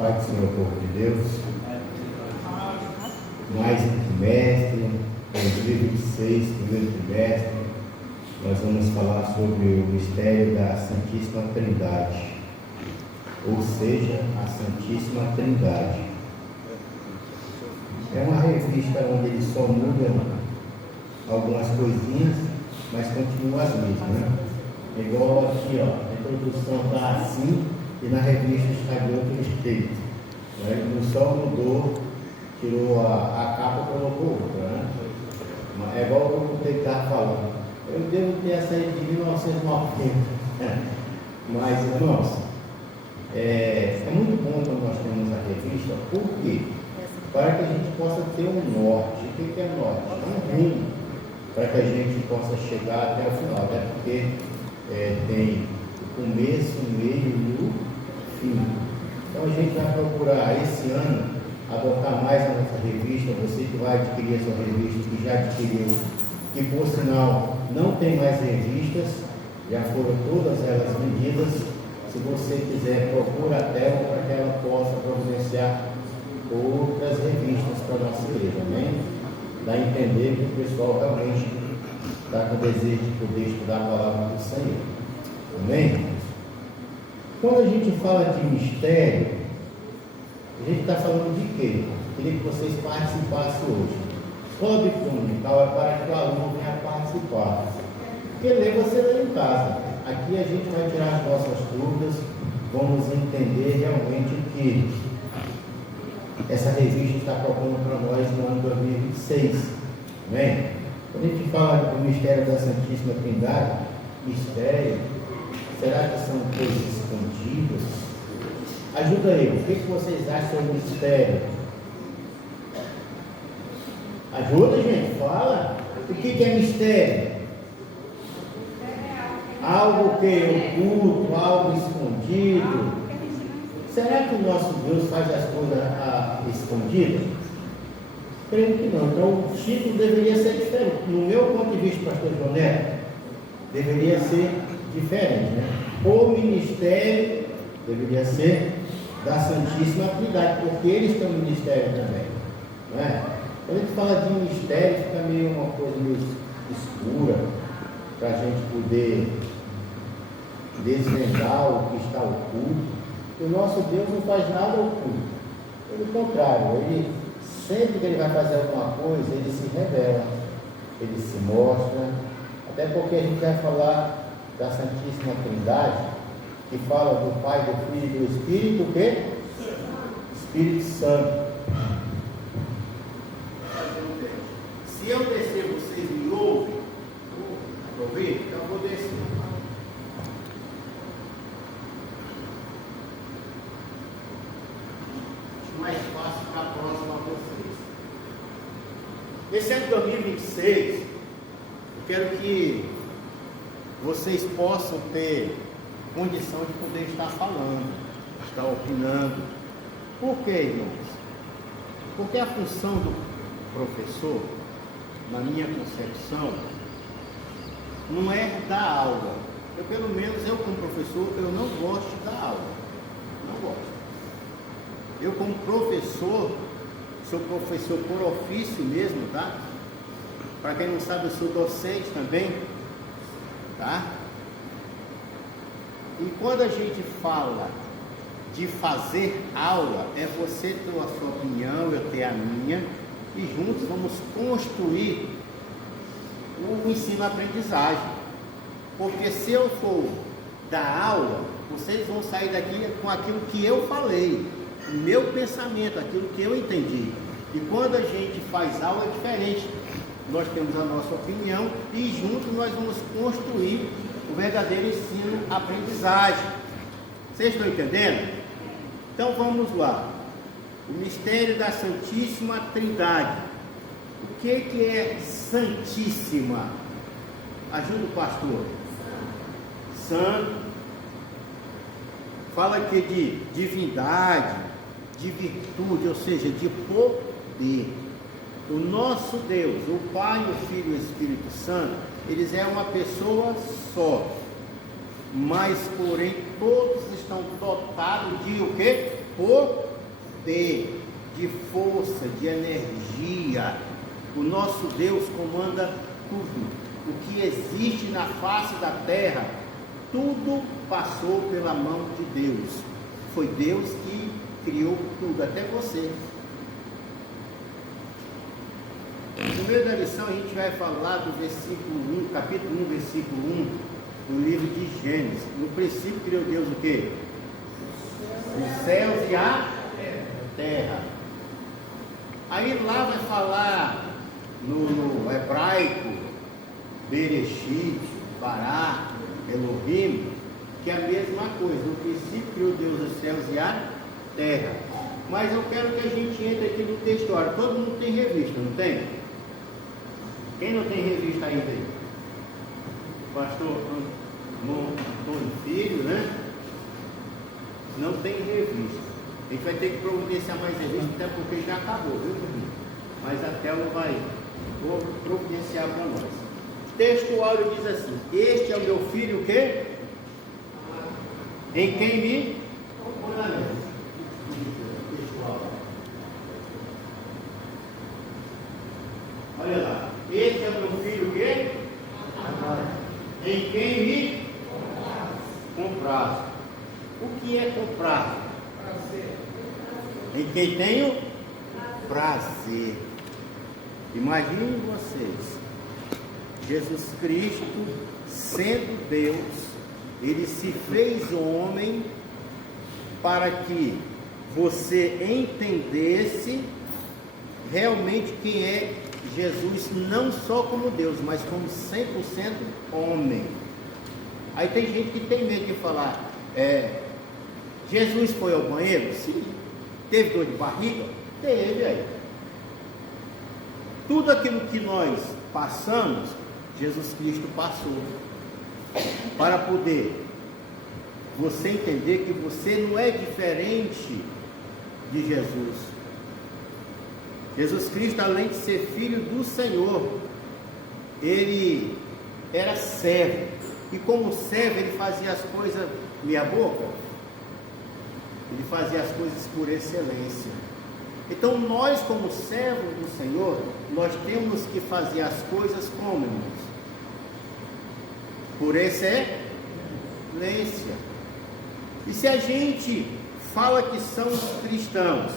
Pai do Senhor, povo de Deus, mais um trimestre, 2026, primeiro trimestre, nós vamos falar sobre o mistério da Santíssima Trindade, ou seja, a Santíssima Trindade. É uma revista onde eles só mudam algumas coisinhas, mas continuam as mesmas, né? Igual aqui, ó, a introdução está assim e na revista está de outro jeito. Né? O só mudou, tirou a capa e colocou outra, né? É igual o que ele estava falando. Eu devo ter essa aí de 1990. Mas, irmãos, é muito bom quando nós temos a revista, por quê? Para que a gente possa ter um norte. O que é norte? Um rumo, para que a gente possa chegar até o final, até porque tem o começo, o meio e o fim. Então a gente vai procurar esse ano adotar mais a nossa revista. Você que vai adquirir a sua revista, que já adquiriu, que por sinal não tem mais revistas, já foram todas elas vendidas. Se você quiser, procura a Thelma para que ela possa providenciar outras revistas para a nossa igreja, amém? Dá a entender que o pessoal realmente está com desejo de poder estudar a palavra do Senhor, amém? Quando a gente fala de mistério, a gente está falando de quê? Queria que vocês participassem hoje. Escola Bíblica Dominical é para que o aluno venha participar. Porque ler, você lê em casa. Aqui a gente vai tirar as nossas dúvidas, vamos entender realmente o que essa revista está propondo para nós no ano 2026. Amém? Quando a gente fala do mistério da Santíssima Trindade, mistério, será que são coisas escondidas? Ajuda aí, o que vocês acham sobre o mistério? Ajuda, gente, fala. O que é mistério? Algo que oculto, algo escondido. Será que o nosso Deus faz as coisas escondidas? Creio que não. Então o título deveria ser diferente. No meu ponto de vista, pastor João Neto, deveria ser diferente, né? O ministério deveria ser da Santíssima Trindade, porque eles têm um ministério também, não é? Quando a gente fala de ministério, fica meio uma coisa meio escura, para a gente poder desvendar o que está oculto. O nosso Deus não faz nada oculto. Pelo contrário, ele, sempre que ele vai fazer alguma coisa, ele se revela, ele se mostra. Até porque a gente vai falar da Santíssima Trindade, que fala do Pai, do Filho e do Espírito, o quê? Espírito Santo. Se eu descer, vocês me ouvem? Para ouvir? Então eu vou descer. Mais fácil para a próxima a vocês. Esse ano de 2026, eu quero que vocês possam ter condição de poder estar falando, estar opinando. Por quê, irmãos? Porque a função do professor, na minha concepção, não é dar aula. Pelo menos eu como professor, eu não gosto de dar aula. Não gosto. Eu como professor, sou professor por ofício mesmo, tá? Para quem não sabe, eu sou docente também, tá? E quando a gente fala de fazer aula, é você ter a sua opinião, eu ter a minha, e juntos vamos construir o ensino-aprendizagem. Porque se eu for dar aula, vocês vão sair daqui com aquilo que eu falei, o meu pensamento, aquilo que eu entendi. E quando a gente faz aula é diferente. Nós temos a nossa opinião e juntos nós vamos construir o verdadeiro ensino-aprendizagem. Vocês estão entendendo? Então vamos lá. O mistério da Santíssima Trindade. O que é Santíssima? Ajuda o pastor. Santo. Fala aqui de divindade, de virtude, ou seja, de poder. O nosso Deus, o Pai, o Filho e o Espírito Santo, eles é uma pessoa só. Mas, porém, todos estão dotados de o quê? Poder. poder, de força, de energia. O nosso Deus comanda tudo. O que existe na face da terra, tudo passou pela mão de Deus. Foi Deus que criou tudo, até você. No meio da lição a gente vai falar do versículo 1, capítulo 1, versículo 1, do livro de Gênesis. No princípio criou Deus o quê? Os céus e a terra. Aí lá vai falar no hebraico, Bereshit, Bará, Elohim, que é a mesma coisa. No princípio criou Deus os céus e a terra. Mas eu quero que a gente entre aqui no textuário. Todo mundo tem revista, não tem? Quem não tem revista ainda aí? Pastor Antônio Filho, né? Não tem revista. A gente vai ter que providenciar mais revista, até porque já acabou, viu, menino? Mas a Thelma vai providenciar para nós. O textuário diz assim: este é o meu filho, o quê? Em quem me fundamento. Olha lá. Este é o meu filho, o quê? Em quem me compraste. O que é comprar? Prazer. Em quem tenho prazer. Imaginem vocês, Jesus Cristo, sendo Deus, Ele se fez homem para que você entendesse realmente quem é Jesus, não só como Deus, mas como 100% homem. Aí tem gente que tem medo de falar, Jesus foi ao banheiro? Sim. Teve dor de barriga? Teve aí. Tudo aquilo que nós passamos, Jesus Cristo passou. Para poder você entender que você não é diferente de Jesus. Jesus Cristo, além de ser filho do Senhor, ele era servo. E como servo, ele fazia as coisas meia boca. Ele fazia as coisas por excelência. Então nós, como servos do Senhor, nós temos que fazer as coisas como, irmãos? Por excelência. E se a gente fala que somos cristãos,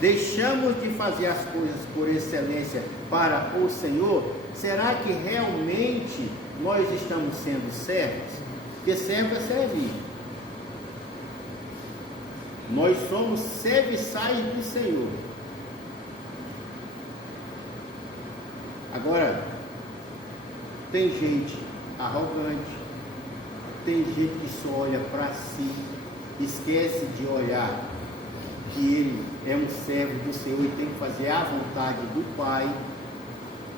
deixamos de fazer as coisas por excelência para o Senhor, será que realmente nós estamos sendo servos? Porque servo é servir. Nós somos serviçais do Senhor. Agora, tem gente arrogante, tem gente que só olha para si, esquece de olhar que ele é um servo do Senhor e tem que fazer a vontade do Pai,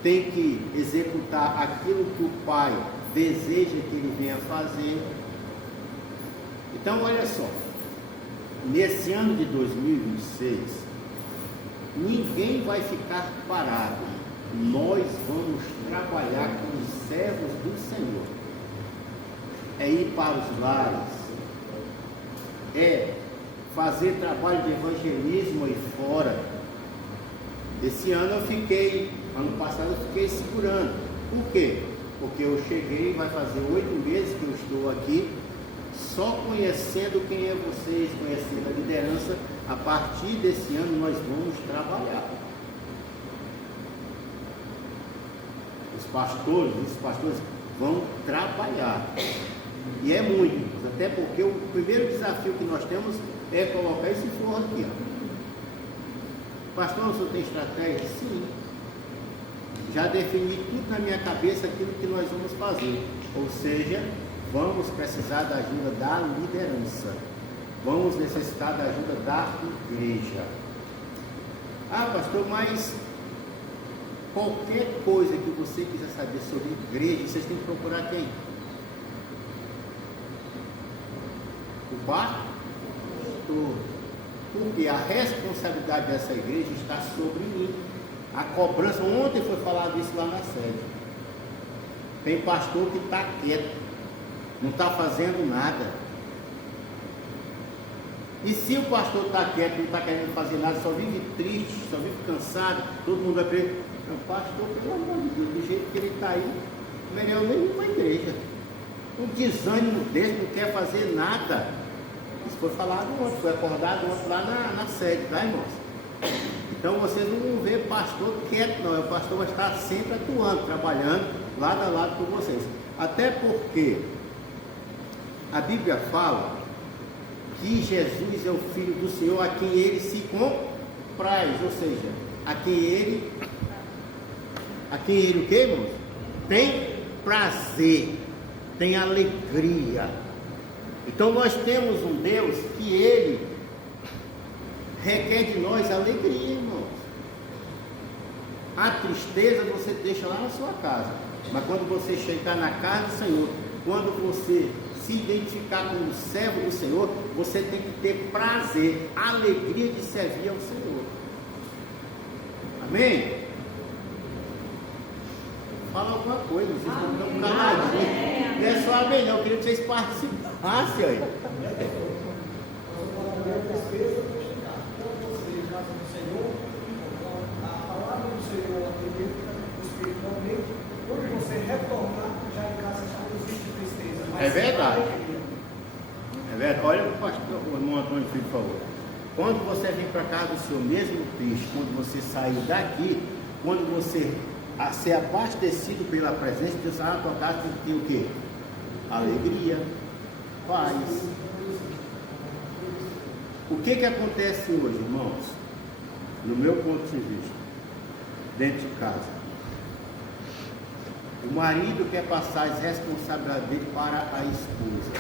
tem que executar aquilo que o Pai deseja que ele venha fazer. Então, olha só, nesse ano de 2026, ninguém vai ficar parado. Nós vamos trabalhar com os servos do Senhor. É ir para os lares, é fazer trabalho de evangelismo aí fora. Esse ano ano passado eu fiquei segurando. Por quê? Porque eu cheguei, vai fazer 8 meses que eu estou aqui, só conhecendo quem é vocês, conhecendo a liderança. A partir desse ano nós vamos trabalhar. Os pastores vão trabalhar. E é muito, até porque o primeiro desafio que nós temos é colocar esse forro aqui, ó. Pastor, o senhor tem estratégia? Sim. Já defini tudo na minha cabeça aquilo que nós vamos fazer. Ou seja, vamos precisar da ajuda da liderança. Vamos necessitar da ajuda da igreja. Ah, pastor, mas qualquer coisa que você quiser saber sobre igreja, vocês têm que procurar quem? O pastor. Porque a responsabilidade dessa igreja está sobre mim. A cobrança, ontem foi falado isso lá na sede. Tem pastor que está quieto, não está fazendo nada. E se o pastor está quieto, não está querendo fazer nada, só vive triste, só vive cansado, todo mundo vai para ele, o pastor, pelo amor de Deus, do jeito que ele está aí, melhor nem ir para a igreja. Um desânimo desse, não quer fazer nada. Isso foi falado ontem, foi acordado ontem lá na sede, tá, irmãos? Então vocês não vão ver pastor quieto, não. O pastor vai estar sempre atuando, trabalhando lado a lado com vocês. Até porque a Bíblia fala que Jesus é o Filho do Senhor, a quem ele se compraz, ou seja, a quem ele o que, irmãos? Tem prazer, tem alegria. Então nós temos um Deus que ele requer de nós alegria, irmãos. A tristeza você deixa lá na sua casa, mas quando você chegar na casa do Senhor, quando você se identificar como servo do Senhor, você tem que ter prazer, alegria de servir ao Senhor. Amém? Fala alguma coisa, vocês estão caladinhos. Não é só amém, não, eu queria que vocês participassem aí. É verdade. É verdade. Olha o pastor, o irmão Antônio Filho, por favor. Quando você vir para casa do Senhor, mesmo triste, quando você sair daqui, quando você ser abastecido pela presença de Deus, na tua casa tem que ter o quê? Alegria, paz. O que acontece hoje, irmãos? No meu ponto de vista, dentro de casa, o marido quer passar as responsabilidades dele para a esposa.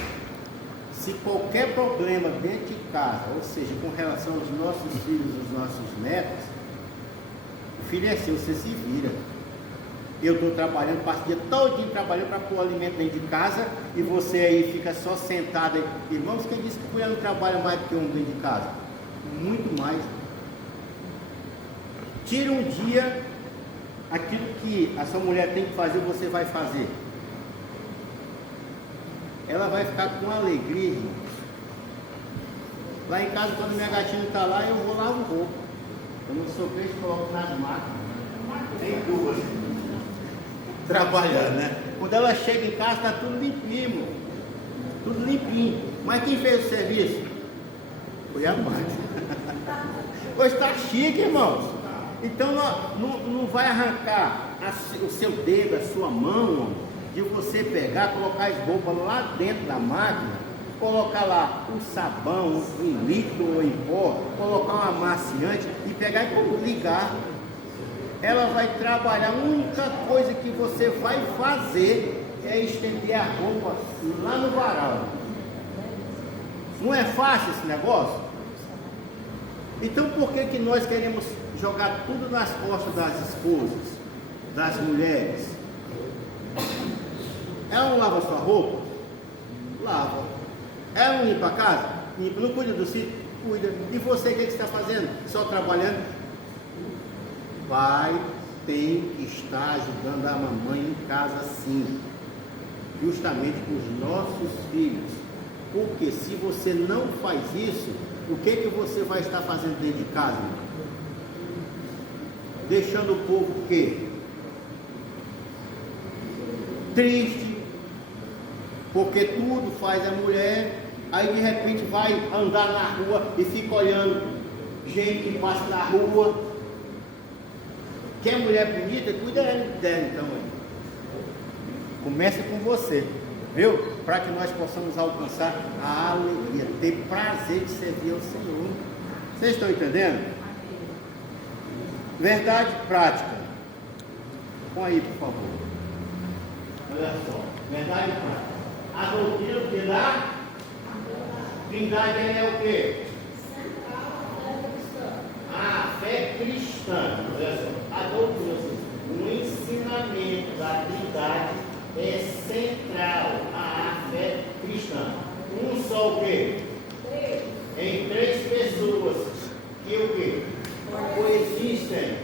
Se qualquer problema dentro de casa, ou seja, com relação aos nossos filhos, aos nossos netos, o filho é seu, você se vira. Eu estou trabalhando, passo o dia todinho trabalhando para pôr o alimento dentro de casa e você aí fica só sentado aí. Irmãos, quem disse que mulher não trabalha mais do que homem dentro de casa? Muito mais. Tira um dia, aquilo que a sua mulher tem que fazer, você vai fazer. Ela vai ficar com alegria, irmãos. Lá em casa, quando minha gatinha está lá, eu vou lavo roupa. Eu não sou peixe, coloco nas máquinas. Tem duas. Trabalhando, né? Quando ela chega em casa, está tudo limpinho, irmão. Tudo limpinho. Mas quem fez o serviço? Foi a máquina. Hoje está chique, irmãos. Então não vai arrancar o seu dedo, a sua mão, de você pegar, colocar as roupas lá dentro da máquina, colocar lá um sabão, em líquido ou em pó, colocar um amaciante e pegar e ligar. Ela vai trabalhar, a única coisa que você vai fazer é estender a roupa lá no varal. Não é fácil esse negócio? Então por que nós queremos jogar tudo nas costas das esposas, das mulheres? Ela não lava sua roupa? Lava. Ela não limpa a casa? Limpa. Não cuida do sítio? Cuida. E você, o que você está fazendo? Só trabalhando? Pai tem que estar ajudando a mamãe em casa sim, justamente com os nossos filhos. Porque se você não faz isso, o que você vai estar fazendo dentro de casa? Deixando o povo o quê? Triste, porque tudo faz a mulher, aí de repente vai andar na rua e fica olhando gente que passa na rua. Quer mulher bonita? Cuida dela então aí. Começa com você, viu? Para que nós possamos alcançar a alegria, ter prazer de servir ao Senhor. Vocês estão entendendo? Verdade prática. Põe aí, por favor. Olha só, verdade prática. A doutrina que dá Trindade é o quê? A fé cristã. Olha só. A doutrina, o ensinamento da Trindade é central à fé cristã. Um só o quê? Em três pessoas que o quê? Coexistem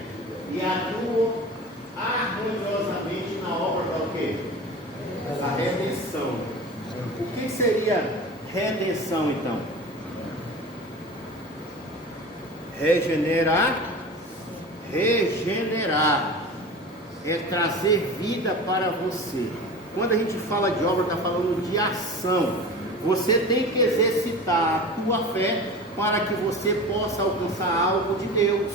e atuam harmoniosamente na obra da o quê? Da redenção. O que seria redenção então? Regenerar é trazer vida para você. Quando a gente fala de obra, está falando de ação. Você tem que exercitar a tua fé para que você possa alcançar algo de Deus.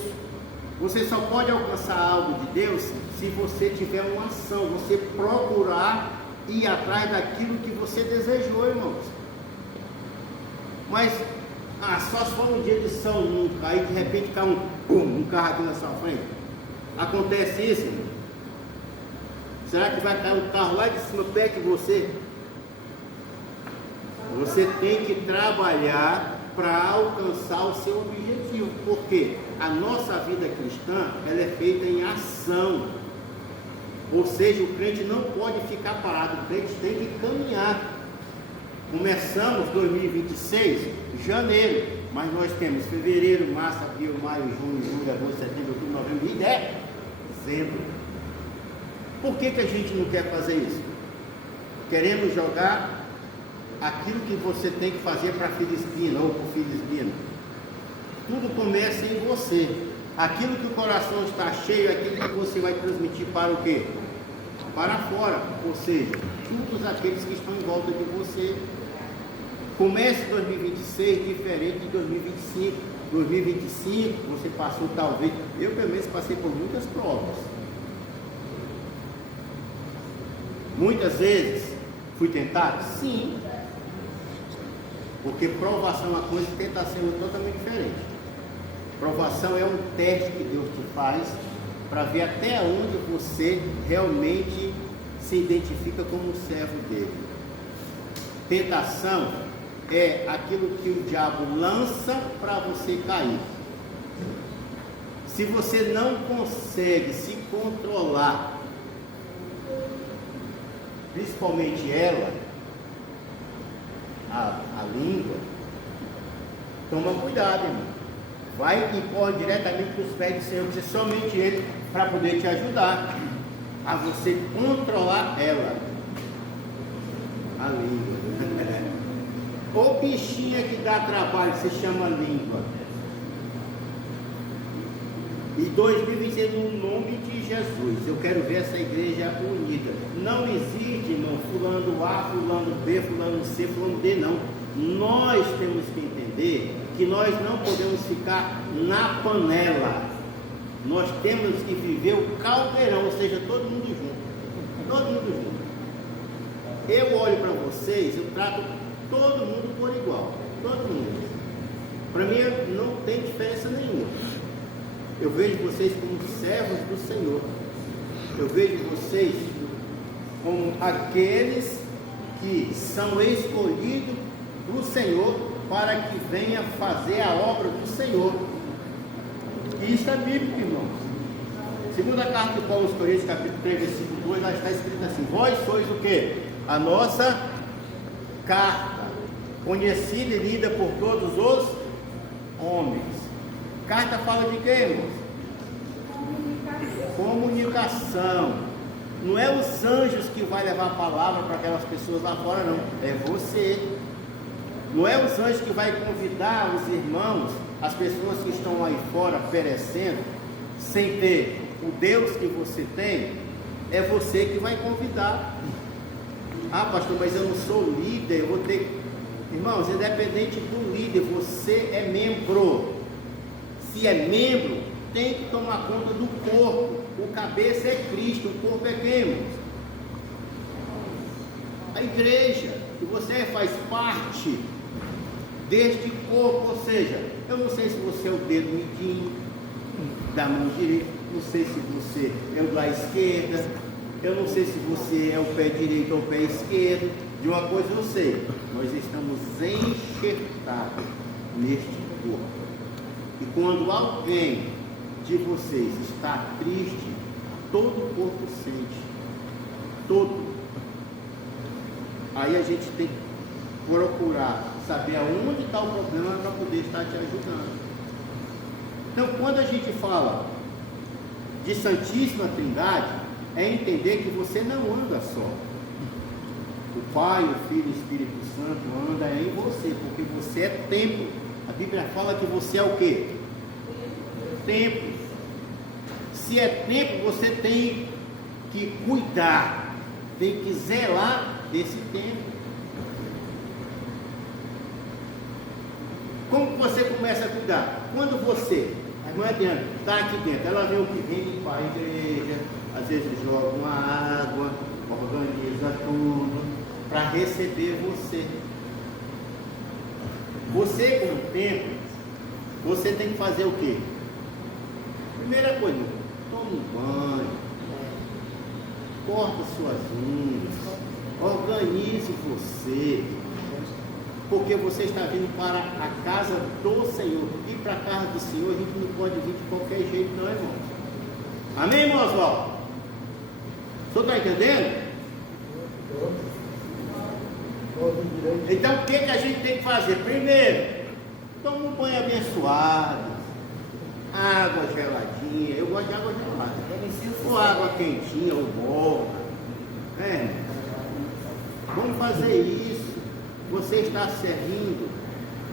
Você só pode alcançar algo de Deus se você tiver uma ação, você procurar ir atrás daquilo que você desejou, irmãos. Mas só se for um dia de São nunca, aí de repente cai um carro aqui na sua frente. Acontece isso, irmão? Será que vai cair um carro lá de cima perto de você? Você tem que trabalhar para alcançar o seu objetivo, porque a nossa vida cristã ela é feita em ação, ou seja, o crente não pode ficar parado, o crente tem que caminhar. Começamos 2026, janeiro, mas nós temos fevereiro, março, abril, maio, junho, julho, agosto, setembro, outubro, novembro e dezembro. Por que a gente não quer fazer isso? Queremos jogar aquilo que você tem que fazer para a filha espina ou para o filho espina. Tudo começa em você. Aquilo que o coração está cheio, aquilo que você vai transmitir para o quê? Para fora. Ou seja, todos aqueles que estão em volta de você. Comece 2026 diferente de 2025. 2025 você passou talvez, eu pelo menos passei por muitas provas. Muitas vezes fui tentado? Sim. Porque provação é uma coisa e tentação é totalmente diferente. Provação é um teste que Deus te faz para ver até onde você realmente se identifica como servo dele. Tentação é aquilo que o diabo lança para você cair. Se você não consegue se controlar, principalmente ela, a língua, toma cuidado, irmão. Vai e corre diretamente para os pés do Senhor, porque somente Ele para poder te ajudar a você controlar ela, a língua. O bichinha que dá trabalho se chama língua. E 2026 no nome de Jesus, eu quero ver essa igreja unida. Não existe, irmão, fulano A, fulano B, fulano C, fulano D, não. Nós temos que entender que nós não podemos ficar na panela. Nós temos que viver o caldeirão, ou seja, todo mundo junto. Todo mundo junto. Eu olho para vocês, eu trato todo mundo por igual. Todo mundo. Para mim não tem diferença nenhuma. Eu vejo vocês como servos do Senhor. Eu vejo vocês como aqueles que são escolhidos do Senhor para que venha fazer a obra do Senhor. E isso é bíblico, irmãos. Segunda carta de Paulo aos Coríntios, capítulo 3, versículo 2, lá está escrito assim: vós sois o quê? A nossa carta, conhecida e lida por todos os homens. Carta fala de quê, irmãos? Comunicação. Não é os anjos que vai levar a palavra para aquelas pessoas lá fora, não. É você. Não é os anjos que vai convidar os irmãos, as pessoas que estão aí fora perecendo, sem ter o Deus que você tem. É você que vai convidar. Ah, pastor, mas eu não sou líder, eu vou ter... Irmãos, independente do líder, você é membro. Se é membro, tem que tomar conta do corpo. O cabeça é Cristo, o corpo é quem, irmãos? A igreja, que você faz parte deste corpo, ou seja, eu não sei se você é o dedo midinho da mão direita, não sei se você é o da esquerda, eu não sei se você é o pé direito ou o pé esquerdo. De uma coisa eu sei, nós estamos enxertados neste corpo. E quando alguém de vocês está triste, todo o corpo sente. Todo. Aí a gente tem que procurar saber aonde está o problema para poder estar te ajudando. Então, quando a gente fala de Santíssima Trindade, é entender que você não anda só. O Pai, o Filho e o Espírito Santo anda em você, porque você é templo. A Bíblia fala que você é o quê? templos. Se é templo, você tem que cuidar, tem que zelar desse templo. Como você começa a cuidar? Quando você, a irmã Adriana, está aqui dentro, ela vê o que vem limpar a igreja, às vezes joga uma água, organiza tudo, para receber você. Você, como templo, você tem que fazer o quê? Primeira coisa, tome um banho, corta suas unhas, organize você, porque você está vindo para a casa do Senhor. E para a casa do Senhor a gente não pode vir de qualquer jeito, não, irmãos. Amém, irmão Oswaldo? O senhor está entendendo? Então o que a gente tem que fazer? Primeiro, toma um banho abençoado, água geladinha. Eu gosto de água gelada, ou água quentinha ou morna. Vamos fazer isso. Você está servindo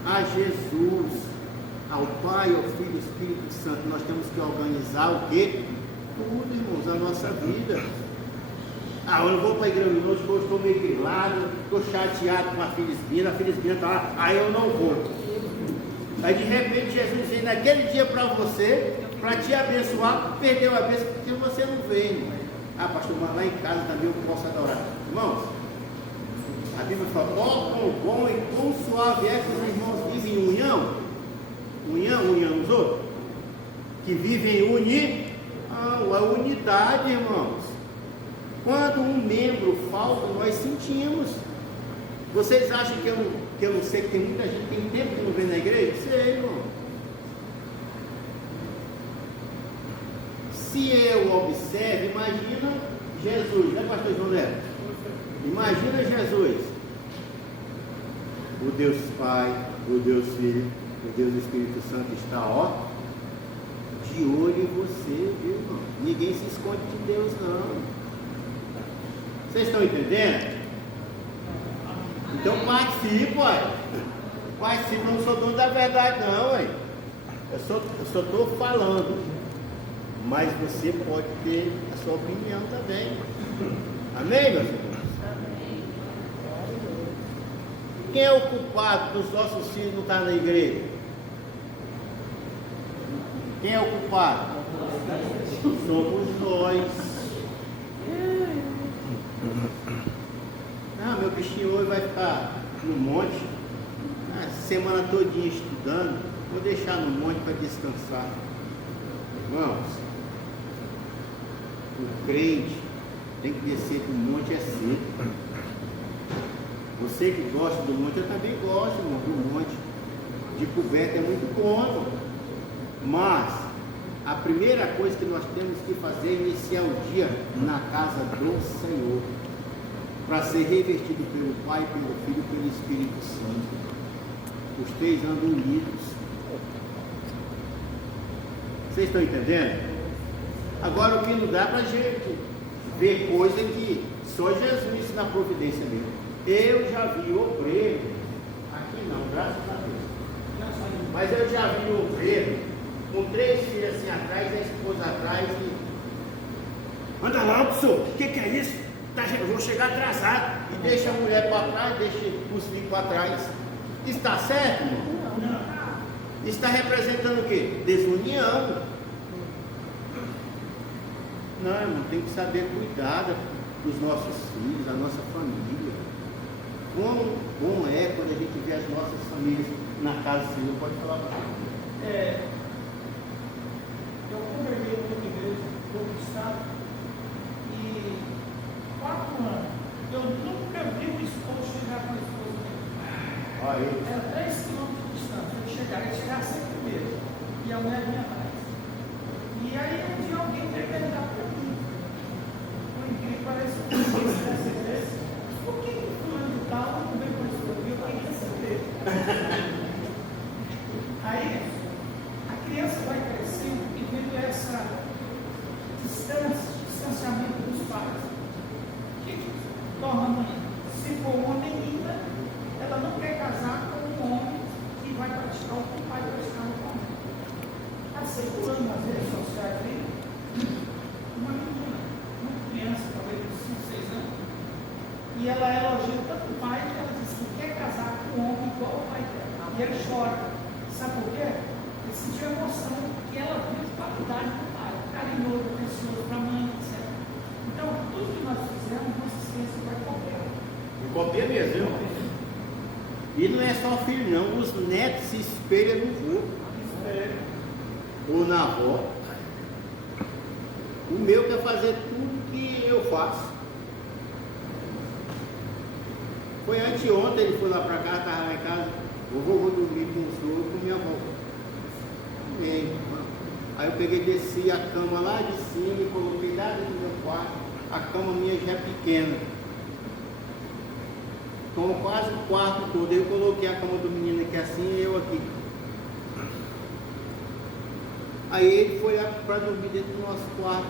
a Jesus, ao Pai, ao Filho e ao Espírito Santo. Nós temos que organizar o quê? Tudo, irmãos, a nossa vida. Eu não vou para a igreja hoje, porque eu estou meio grilado, estou chateado com a Filipina está lá, aí eu não vou. Aí de repente Jesus vem naquele dia para você, para te abençoar, perdeu a bênção porque você não veio. Pastor, mas lá em casa também eu posso adorar. Irmãos, a Bíblia fala, quão bom e quão suave é que os irmãos vivem em união. União os outros. Que vivem em a unidade, irmãos. Quando um membro falta, nós sentimos. Vocês acham que eu não sei que tem muita gente que tem tempo que não vem na igreja? Sei, irmão. Se eu observo, imagina Jesus, né, pastor João Neto? Imagina Jesus, o Deus Pai, o Deus Filho, o Deus Espírito Santo está, de olho em você, viu, irmão? Ninguém se esconde de Deus, não. Vocês estão entendendo? Então participe, ué. Participe, eu não sou dono da verdade, não, ué. Eu só estou falando. Mas você pode ter a sua opinião também. Amém, meus irmãos? Quem é o culpado dos nossos filhos não estar na igreja? Quem é o culpado? Somos nós. Meu bichinho hoje vai ficar no monte, a semana todinha estudando, vou deixar no monte para descansar. Irmãos, o crente tem que descer do monte cedo. Você que gosta do monte, eu também gosto, irmão, do monte. De coberta é muito bom, irmão. Mas a primeira coisa que nós temos que fazer é iniciar o dia na casa do Senhor, para ser revestido pelo Pai, pelo Filho e pelo Espírito Santo. Os três andam unidos. Vocês estão entendendo? Agora o que não dá para a gente ver coisa que só Jesus na providência dele. Eu já vi obreiro, aqui não, graças a Deus, mas eu já vi obreiro com 3 filhos assim atrás, a esposa atrás e anda lá, professor, o que é isso? Eu vou chegar atrasado. E deixa a mulher para trás, deixa os filhos para trás. Está certo, irmão? Não. Está representando o quê? Desunião. Não, irmão, tem que saber cuidar dos nossos filhos, da nossa família. Quão bom é quando a gente vê as nossas famílias na casa do Senhor. Pode falar para você. Eu congreguei numa igreja do estado e 4 anos eu nunca vi um esposo chegar com a esposa dele. Era 3 quilômetros de distância. Ele chegava sempre primeiro e a mulher vinha atrás. E aí um dia alguém veio perguntar para mim, por incrível que pareça, por que o fulano de tal não veio com a esposa? Eu queria saber. Aí a criança vai crescendo e vendo essa distanciamento dos pais. Que torna a mãe, se for homem ainda, ela não quer casar com um homem que vai praticar o que o pai praticava com a mãe. Está circulando e ele chora. Sabe por quê? Ele sentiu a emoção que ela viu de qualidade do pai, carinhoso, atencioso para a mãe, etc. Então, tudo que nós fizemos, não se esqueça, vai copiar. E copia mesmo, viu? E não é só o filho, não. Os netos se espelham no vô ou na avó. O meu quer fazer tudo que eu faço. Foi anteontem, ele foi lá para casa, estava lá em casa. Vou dormir com o senhor e com minha avó. Aí eu peguei, desci a cama lá de cima e coloquei lá dentro do meu quarto. A cama minha já é pequena. Então quase o quarto todo. Eu coloquei a cama do menino aqui assim e eu aqui. Aí ele foi lá para dormir dentro do nosso quarto.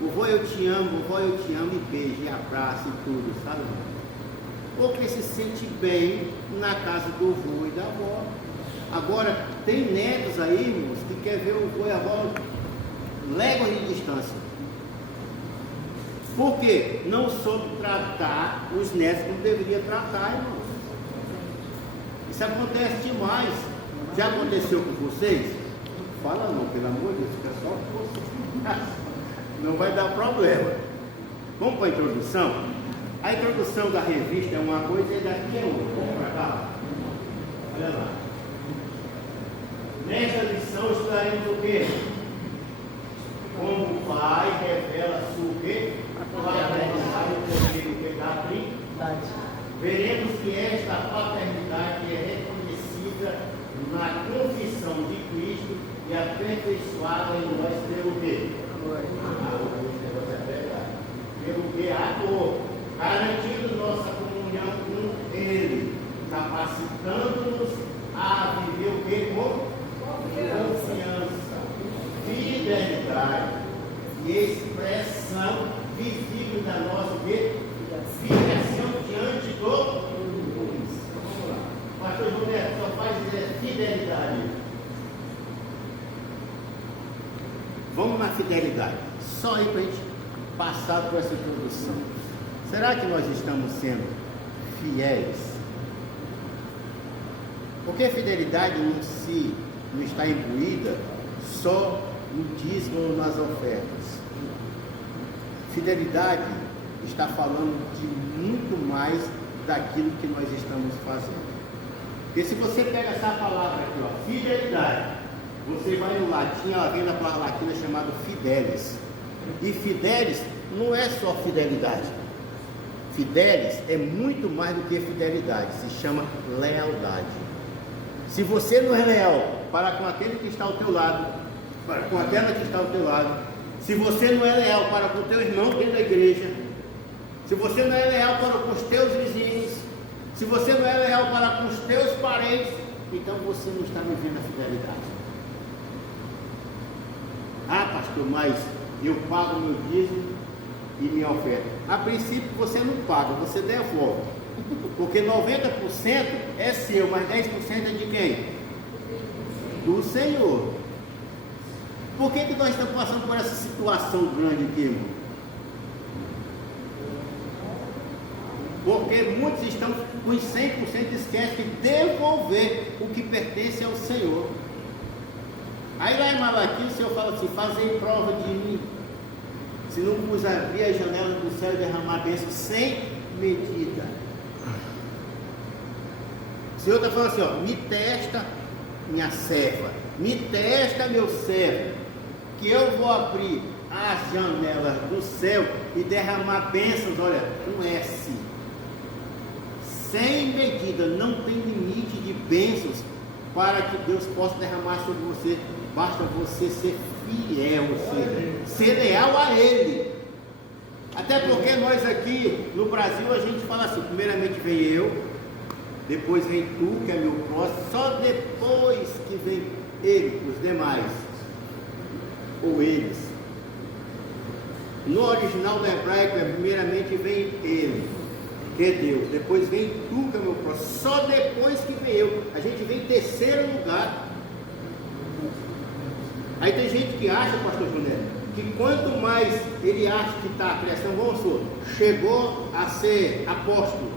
Vovó, eu te amo, e beijo, e abraço e tudo, sabe? Porque se sente bem na casa do vô e da avó. Agora, tem netos aí, irmãos, que quer ver o vô e a avó léguas de distância. Por quê? Não soube tratar os netos como deveria tratar, irmãos. Isso acontece demais. Já aconteceu com vocês? Fala não, pelo amor de Deus, fica só com vocês. Não vai dar problema. Vamos para a introdução? A introdução da revista é uma coisa e daqui é outra. Vamos para cá. Olha lá. Nesta lição estudaremos o quê? Como o Pai revela sua quê? Paternidade, o que da Trindade. Veremos que esta paternidade é reconhecida na confissão de Cristo e aperfeiçoada em nós pelo quê? Pelo que amor, garantindo nossa comunhão com Ele, capacitando-nos a viver o que? Confiança, fidelidade e expressão visível da nossa filiação diante do Vamos lá. Pastor Júnior só faz dizer fidelidade. Vamos na fidelidade. Só aí para a gente passar por essa introdução. Será que nós estamos sendo fiéis? Porque a fidelidade não está imbuída só no dízimo ou nas ofertas. Fidelidade está falando de muito mais daquilo que nós estamos fazendo. Porque se você pega essa palavra aqui, ó, fidelidade, você vai no latim, ela vem da palavra latina chamada fidelis. E fidelis não é só fidelidade. Fidelis é muito mais do que fidelidade, se chama lealdade. Se você não é leal para com aquele que está ao teu lado, para com aquela que está ao teu lado, se você não é leal para com o teu irmão dentro da igreja, se você não é leal para com os teus vizinhos, se você não é leal para com os teus parentes, então você não está vivendo a fidelidade. Ah, pastor, mas eu pago meu dízimo e minha oferta. A princípio você não paga, você devolve. Porque 90% é seu, mas 10% é de quem? Do Senhor. Por que nós estamos passando por essa situação grande aqui, irmão? Porque muitos estão com 100% e esquecem de devolver o que pertence ao Senhor. Aí lá em Malaquias o Senhor fala assim: fazei prova de mim, se não vos abrir a janela do céu e derramar bênção sem medida. O Senhor está falando assim, ó, me testa minha serva, me testa meu servo, que eu vou abrir as janelas do céu e derramar bênçãos, olha, com S, sem medida, não tem limite de bênçãos para que Deus possa derramar sobre você. Basta você ser fiel, ser leal a Ele. Até porque nós aqui no Brasil a gente fala assim: primeiramente vem eu, depois vem tu, que é meu próximo, só depois que vem ele, os demais, ou eles. No original do hebraico é primeiramente vem ele, que é Deus, depois vem tu, que é meu próximo, só depois que vem eu. A gente vem em terceiro lugar. Aí tem gente que acha, pastor Júnior, que quanto mais ele acha que está a criação, vamos supor, chegou a ser apóstolo,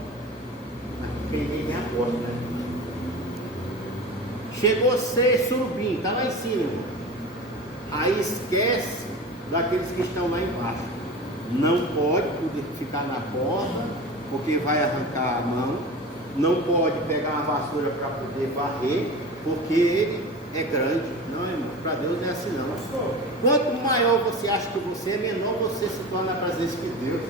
ninguém costas, né? Chegou a ser surubim, está lá em cima. Aí esquece daqueles que estão lá embaixo. Não pode ficar na porta, porque vai arrancar a mão. Não pode pegar uma vassoura para poder varrer, porque ele é grande. Não, irmão, para Deus não é assim não. Quanto maior você acha que você é, menor você se torna para as vezes que Deus.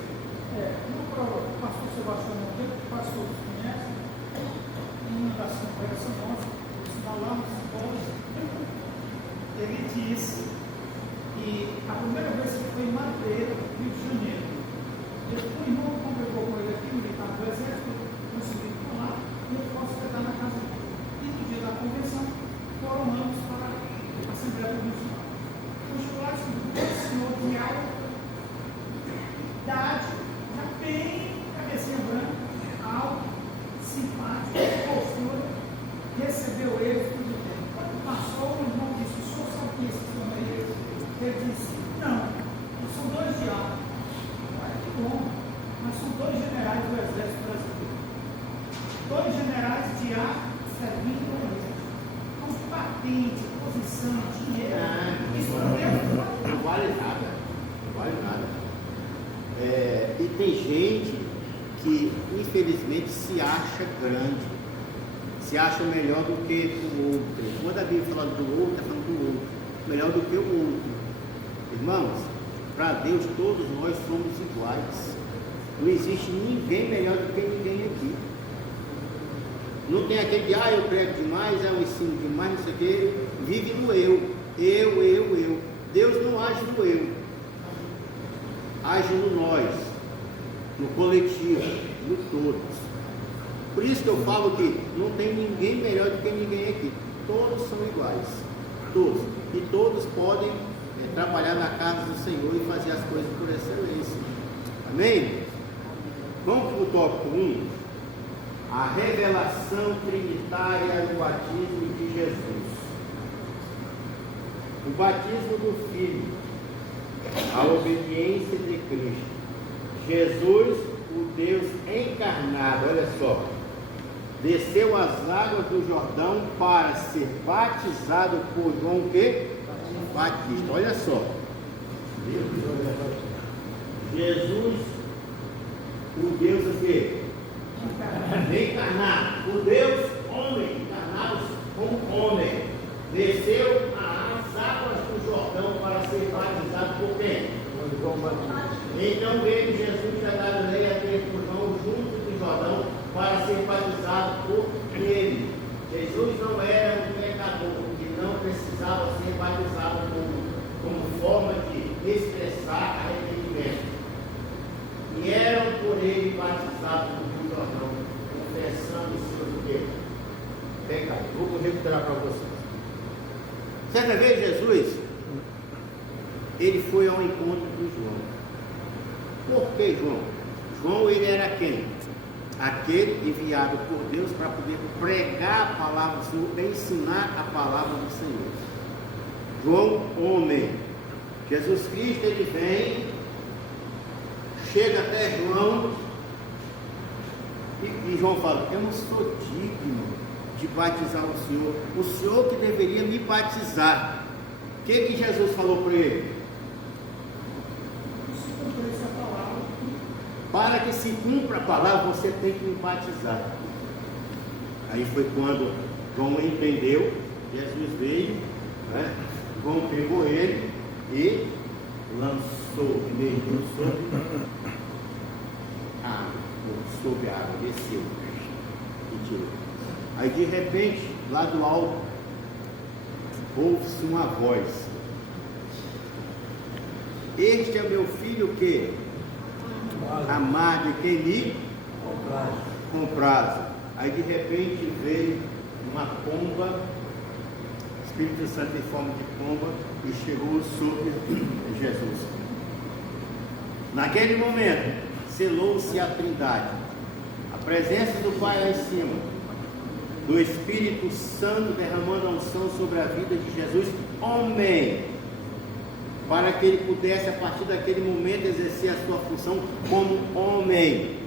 O pastor Sebastião Monteiro, que o pastor conhece, em uma das conversas nossas, lá no simpósio, ele disse que a primeira vez que foi em Madeira, Rio de Janeiro, o irmão congregou com ele aqui, militar do exército, conseguiu falar, e eu posso estar na casa dele. E no dia da convenção, foram ambos para a Assembleia Provincial. O chocolate do senhor de alta idade, já bem cabecinha branca, alto, simpático, postura, recebeu ele tudo bem. Quando passou, o irmão disse: o senhor sabe que esse homem aí? Ele disse: não, são dois diabos. Que bom, mas são dois generais do exército brasileiro. Dois generais de ar servindo ao exército. Com patente, posição, dinheiro. Isso Não vale nada. Não vale nada. E tem gente que infelizmente se acha grande, se acha melhor do que o outro. Quando a Bíblia fala do outro, está falando do outro, melhor do que o outro. Irmãos, para Deus todos nós somos iguais. Não existe ninguém melhor do que ninguém aqui. Não tem aquele de, eu prego demais, eu ensino demais, não sei o quê. Vive no eu. Eu. Deus não age no eu. Age no nós, no coletivo, no todos. Por isso que eu falo que não tem ninguém melhor do que ninguém aqui. Todos são iguais. Todos. E todos podem trabalhar na casa do Senhor e fazer as coisas por excelência. Amém? Vamos para o tópico 1. A revelação trinitária do batismo de Jesus. O batismo do Filho. A obediência de Cristo. Jesus, o Deus encarnado, olha só, desceu as águas do Jordão para ser batizado por João que? Batista. Olha só. Jesus, o Deus o quê? Encarnado. O Deus homem, encarnado como homem, desceu as águas do Jordão para ser batizado por quem? Então veio Jesus da Galileia por João junto do Jordão para ser batizado por ele. Jesus não era um pecador que não precisava ser batizado como forma de expressar arrependimento. E eram por ele batizados no Jordão, confessando os seus pecados. Pecado. Vou recuperar para vocês. Certa vez Jesus, ele foi ao encontro do João. Por que João? João, ele era quem? Aquele enviado por Deus para poder pregar a palavra do Senhor, ensinar a palavra do Senhor. João, homem. Jesus Cristo, ele vem, chega até João, e João fala: eu não sou digno de batizar o Senhor que deveria me batizar. O que Jesus falou para ele? Para que se cumpra a palavra, você tem que me batizar. Aí foi quando João entendeu, Jesus veio, né? João pegou ele e lançou, mergulhou sobre a água, desceu e tirou. Aí de repente, lá do alto, ouve-se uma voz: este é meu filho que amado e quem me comprazo. Aí de repente veio uma pomba, Espírito Santo em forma de pomba, e chegou sobre Jesus. Naquele momento selou-se a Trindade, a presença do Pai lá em cima, do Espírito Santo derramando a unção sobre a vida de Jesus, homem, para que ele pudesse a partir daquele momento exercer a sua função como homem.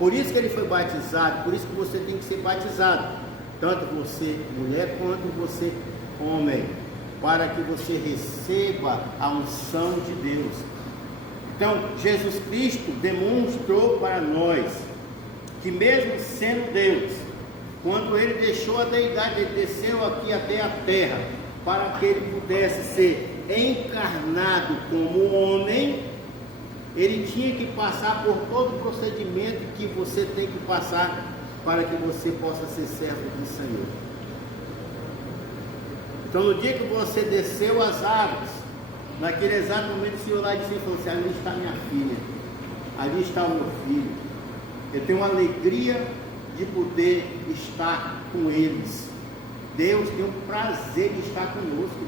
Por isso que ele foi batizado, por isso que você tem que ser batizado. Tanto você, mulher, quanto você, homem. Para que você receba a unção de Deus. Então, Jesus Cristo demonstrou para nós que mesmo sendo Deus, quando ele deixou a deidade, ele desceu aqui até a terra, para que ele pudesse ser encarnado como homem, ele tinha que passar por todo o procedimento que você tem que passar para que você possa ser servo do Senhor. Então, no dia que você desceu as águas, naquele exato momento o Senhor lá de cima falou assim: ali está minha filha, ali está o meu filho. Eu tenho uma alegria de poder estar com eles. Deus tem o prazer de estar conosco.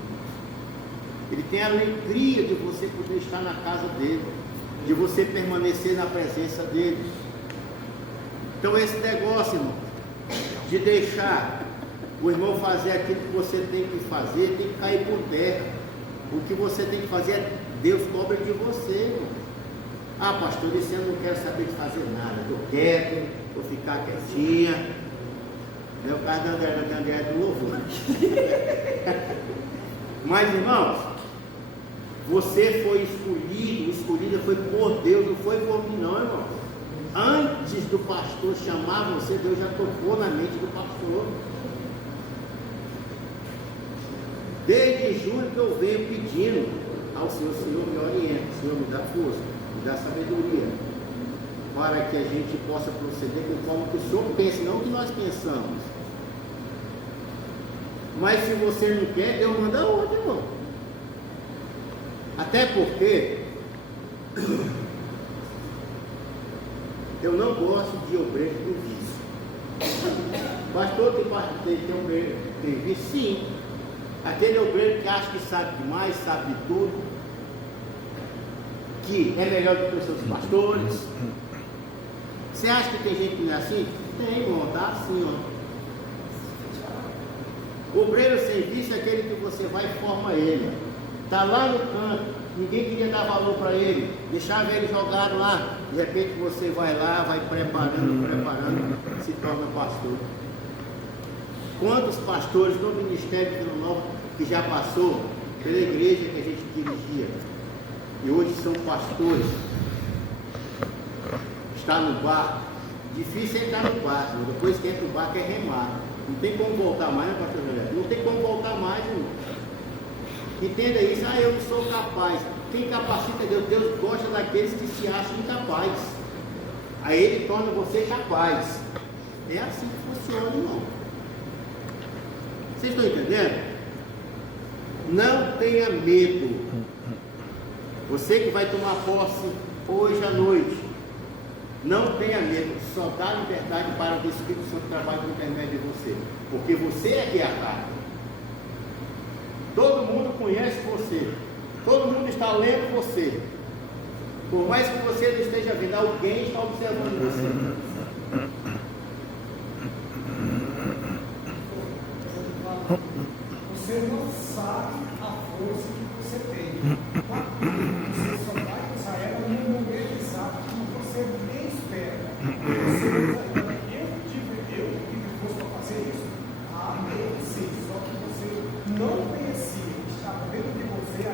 Ele tem a alegria de você poder estar na casa dele, de você permanecer na presença dele. Então esse negócio, irmão, de deixar o irmão fazer aquilo que você tem que fazer, tem que cair por terra. O que você tem que fazer é Deus cobra de você, irmão. Ah, pastor, esse ano eu não quero saber de fazer nada, estou quieto, vou ficar quietinha. É o caso da André do louvor. Mas, irmãos, você foi escolhida foi por Deus, não foi por mim não, irmão. Antes do pastor chamar você, Deus já tocou na mente do pastor. Desde julho que eu venho pedindo ao Senhor, Senhor me orienta, Senhor me dá força, me dá sabedoria, para que a gente possa proceder conforme que o Senhor pensa, não o que nós pensamos. Mas se você não quer, Deus manda outro, irmão. Até porque eu não gosto de obreiro com vício. Pastor, tem obreiro que tem vício? Sim. Aquele obreiro que acha que sabe demais, sabe de tudo, que é melhor do que os seus pastores. Você acha que tem gente que não é assim? Tem, irmão, tá assim, ó. O obreiro sem vício é aquele que você vai e forma ele. Está lá no canto, ninguém queria dar valor para ele, deixava ele jogado lá. De repente você vai lá, vai preparando, se torna pastor. Quantos pastores no Ministério Vila Nova que já passou pela igreja que a gente dirigia e hoje são pastores? Está no barco, difícil é entrar no barco, depois que entra no barco é remar. Não tem como voltar mais, né, pastor José? Não tem como voltar mais, irmão. Entenda isso. Ah, eu não sou capaz. Quem capacita Deus? Deus gosta daqueles que se acham incapazes. Aí Ele torna você capaz. É assim que funciona, irmão. Vocês estão entendendo? Não tenha medo. Você que vai tomar posse hoje à noite, não tenha medo, só dá liberdade para que o Espírito Santo trabalhe por intermédio de você, porque você é que é a carne. Todo mundo conhece você, todo mundo está lendo você, por mais que você não esteja vendo, alguém está observando você. Você não sabe a força que você tem. Você só vai usar ela no momento exato que você nem espera. Eu tive força para fazer isso. Eu sei, só que você não conhecia. Estava dentro de você a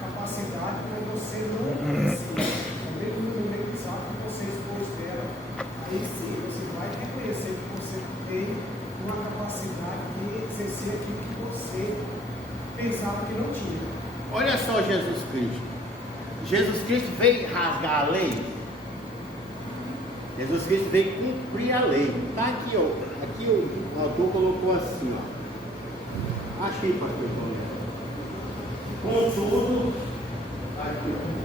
capacidade, mas você não conhecia. Mesmo no momento exato que você expôs dela. Aí sim, você vai reconhecer que você tem uma capacidade de exercer aquilo que você pensava que não tinha. Olha só Jesus Cristo. Jesus Cristo veio rasgar a lei. Jesus Cristo veio cumprir a lei. Está aqui, ó. Aqui o autor colocou assim, ó. Achei, pastor. Contudo, aqui, ó.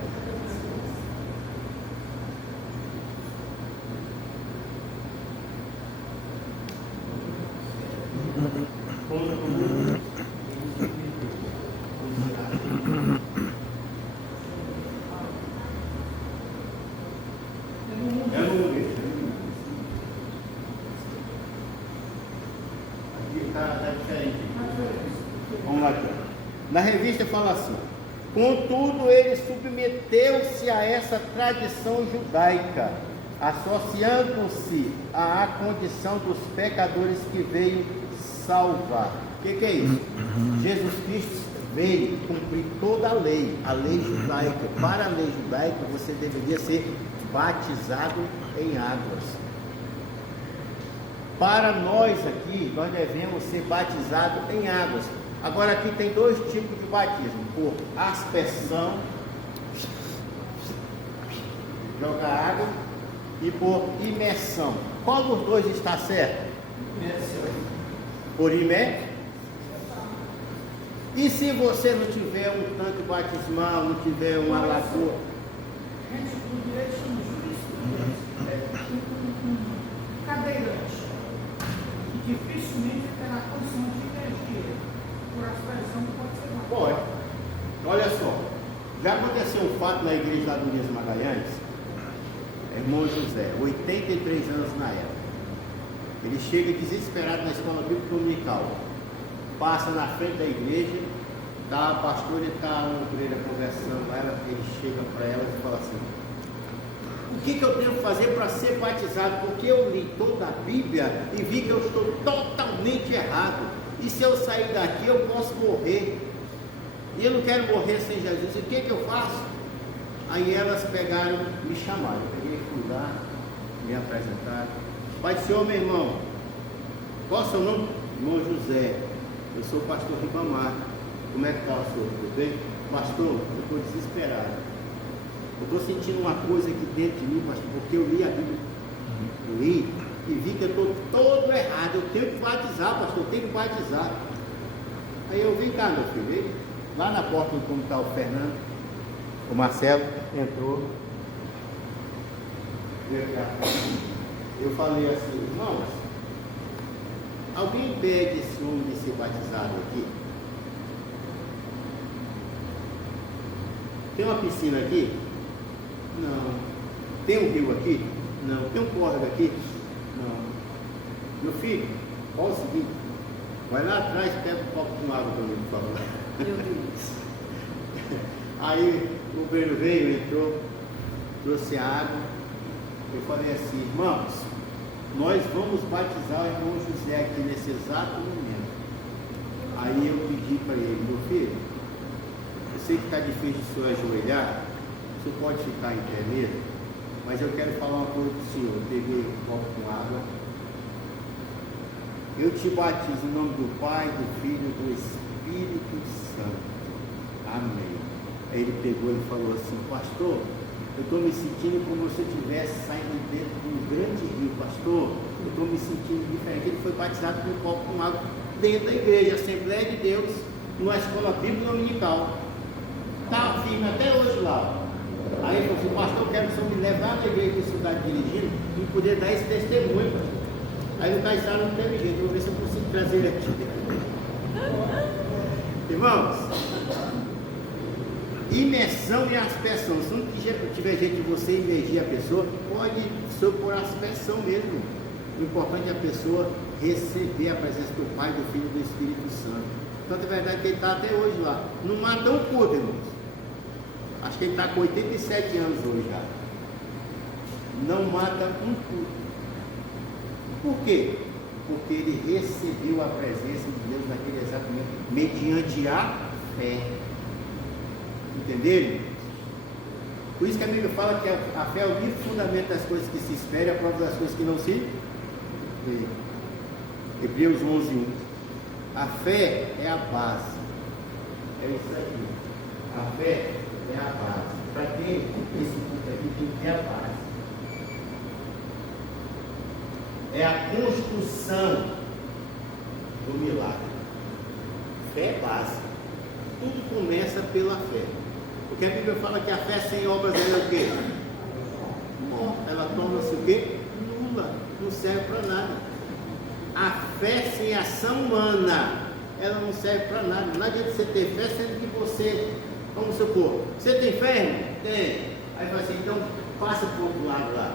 Na revista fala assim: contudo ele submeteu-se a essa tradição judaica, associando-se à condição dos pecadores que veio salvar. O que é isso? Jesus Cristo veio cumprir toda a lei judaica. Para a lei judaica, você deveria ser batizado em águas. Para nós aqui, nós devemos ser batizados em águas. Agora aqui tem dois tipos de batismo: por aspersão, jogar água, e por imersão. Qual dos dois está certo? Por imersão. E se você não tiver um tanque batismal, não tiver uma lagoa? Gente, no direito chama jurisprudência. Um cadeirante que dificilmente terá condição de emergir por aspersão, não pode ser mais. Pode. Olha só, já aconteceu um fato na igreja lá do Luiz Magalhães. Irmão José, 83 anos na época. Ele chega desesperado na escola bíblica dominical. Passa na frente da igreja, tá a pastora e tá uma obreira conversando com ela. Ele chega para ela e fala assim: o que eu tenho que fazer para ser batizado? Porque eu li toda a Bíblia e vi que eu estou totalmente errado. E se eu sair daqui eu posso morrer. E eu não quero morrer sem Jesus. E o que eu faço? Aí elas pegaram, me chamaram. Eu peguei, fui lá, me apresentaram. Pai do Senhor, meu irmão, qual é o seu nome? Irmão José. Eu sou o pastor Ribamar. Como é que está o senhor? Tudo bem? Pastor, eu estou desesperado. Eu estou sentindo uma coisa aqui dentro de mim, pastor, porque eu li a Bíblia. Eu li e vi que eu estou todo errado. Eu tenho que batizar, pastor, eu tenho que batizar. Aí eu vim cá, meu filho. Ele, lá na porta como está o Fernando, o Marcelo, entrou. Eu falei assim: irmãos, alguém impede esse homem de ser batizado aqui? Tem uma piscina aqui? Não. Tem um rio aqui? Não. Tem um córrego aqui? Não. Meu filho, olha o seguinte, vai lá atrás e pega um copo com água para mim, por favor. Meu Deus. Aí o obreiro veio, entrou, trouxe a água. Eu falei assim: irmãos, nós vamos batizar o irmão José aqui nesse exato momento. Aí eu pedi para ele: meu filho, eu sei que está difícil o senhor ajoelhar, o senhor pode ficar em pé mesmo, mas eu quero falar uma coisa para o senhor. Eu peguei um copo com água. Eu te batizo em nome do Pai, do Filho e do Espírito Santo. Amém. Aí ele pegou e falou assim: pastor, eu estou me sentindo como se eu estivesse saindo dentro de um grande rio. Pastor, eu estou me sentindo diferente. Ele foi batizado com um copo com água dentro da igreja, Assembleia de Deus, numa escola bíblica dominical. Está firme até hoje lá. Aí ele falou assim: pastor, eu quero que o senhor me leve lá na igreja que eu estou dirigindo e poder dar esse testemunho, pastor. Aí no Caissara não teve jeito, eu vou ver se eu consigo trazer ele aqui. Irmãos, imersão e aspersão. Se não tiver jeito de você imergir a pessoa, pode ser por aspersão mesmo. O importante é a pessoa receber a presença do Pai, do Filho e do Espírito Santo. Tanto é verdade que ele está até hoje lá. Não mata um culto, irmãos. Acho que ele está com 87 anos hoje já. Não mata um culto. Por quê? Porque ele recebeu a presença de Deus naquele exato momento, mediante a fé. Entenderam? Por isso que a Bíblia fala que a fé é o vivo fundamento das coisas que se esperam e a prova das coisas que não se vê. Hebreus 11:1. A fé é a base. É isso aqui. A fé é a base. Para ter esse ponto aqui, tem que ter a base. É a construção do milagre. Fé é base. Tudo começa pela fé. Porque a Bíblia fala que a fé sem obras ela é o quê? Morta. Ela torna-se o quê? Nula. Não serve para nada. A fé sem ação humana, ela não serve para nada. Não adianta você ter fé sendo que você, vamos supor, você tem fé, irmão? Tem. Aí fala assim: então passa para o outro lado lá.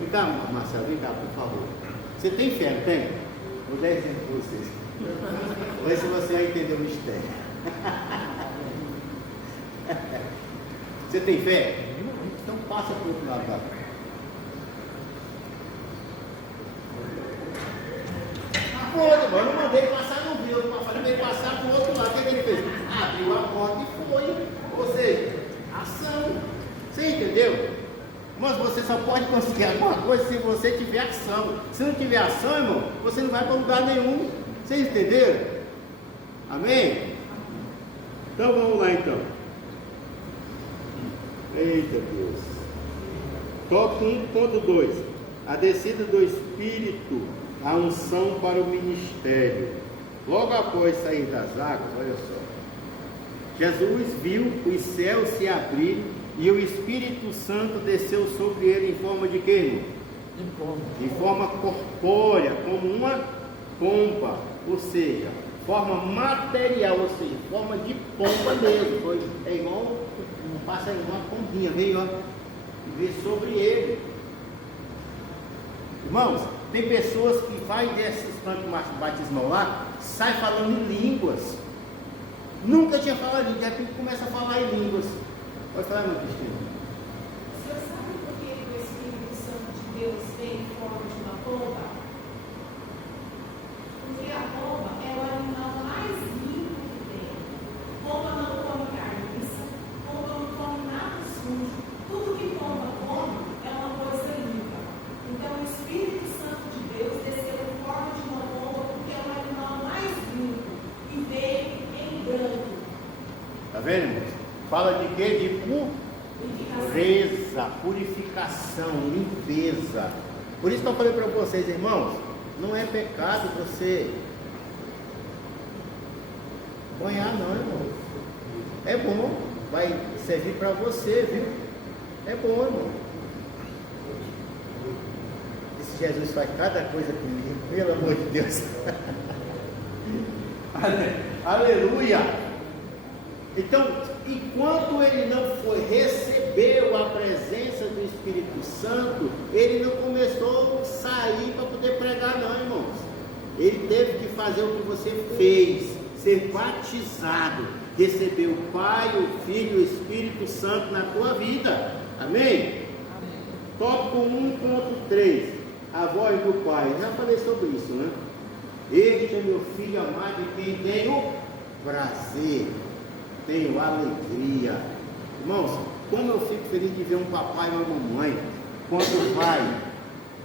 Vem cá, Marcelo, vem cá, por favor. Você tem fé, não tem? Vou dar exemplo para vocês. Vamos ver se você vai entender o mistério. Você tem fé? Então passa para o outro lado lá. Pode, irmão, eu não mandei ele passar no rio, eu falei ele passar para o outro lado. O que ele fez? Abriu a porta e foi. Ou seja, ação. Você entendeu? Mas você só pode conseguir alguma coisa se você tiver ação. Se não tiver ação, irmão, você não vai para lugar nenhum. Vocês entenderam? Amém? Então vamos lá então. Eita Deus. Tópico 1.2. A descida do Espírito, a unção para o ministério. Logo após sair das águas, olha só. Jesus viu os céus se abrirem e o Espírito Santo desceu sobre ele em forma de quê? Em forma corpórea, como uma pomba, ou seja, forma material, ou seja, forma de pomba mesmo. É igual, passa uma pombinha, veio e veio sobre ele. Irmãos, tem pessoas que vai desses cantos batismal lá, sai falando em línguas. Nunca tinha falado em línguas, de repente começa a falar em línguas. Pode falar, meu Cristina. O senhor sabe por que o Espírito Santo de Deus vem em forma de uma pomba? Porque a pomba é o animal mais limpo que tem. Pomba não come carniça, pomba não come nada sujo. Tudo que pomba come é uma coisa limpa. Então o Espírito Santo de Deus desceu em forma de uma pomba porque é o animal mais limpo e veio em branco. Tá vendo, irmãos? Fala de quê? De pureza, purificação, limpeza. Por isso que eu falei para vocês, irmãos, não é pecado você banhar não, irmão. É bom, vai servir para você, viu? É bom, irmão. Esse Jesus faz cada coisa comigo, pelo amor de Deus. Aleluia! Então, enquanto ele não recebeu a presença do Espírito Santo, ele não começou a sair para poder pregar não, irmãos. Ele teve que fazer o que você fez, ser batizado, receber o Pai, o Filho e o Espírito Santo na tua vida. Amém? Tópico 1.3, a voz do Pai. Eu já falei sobre isso, né? Este é meu Filho amado em quem tenho prazer. Tenho alegria. Irmãos, como eu fico feliz de ver um papai e uma mamãe quando vai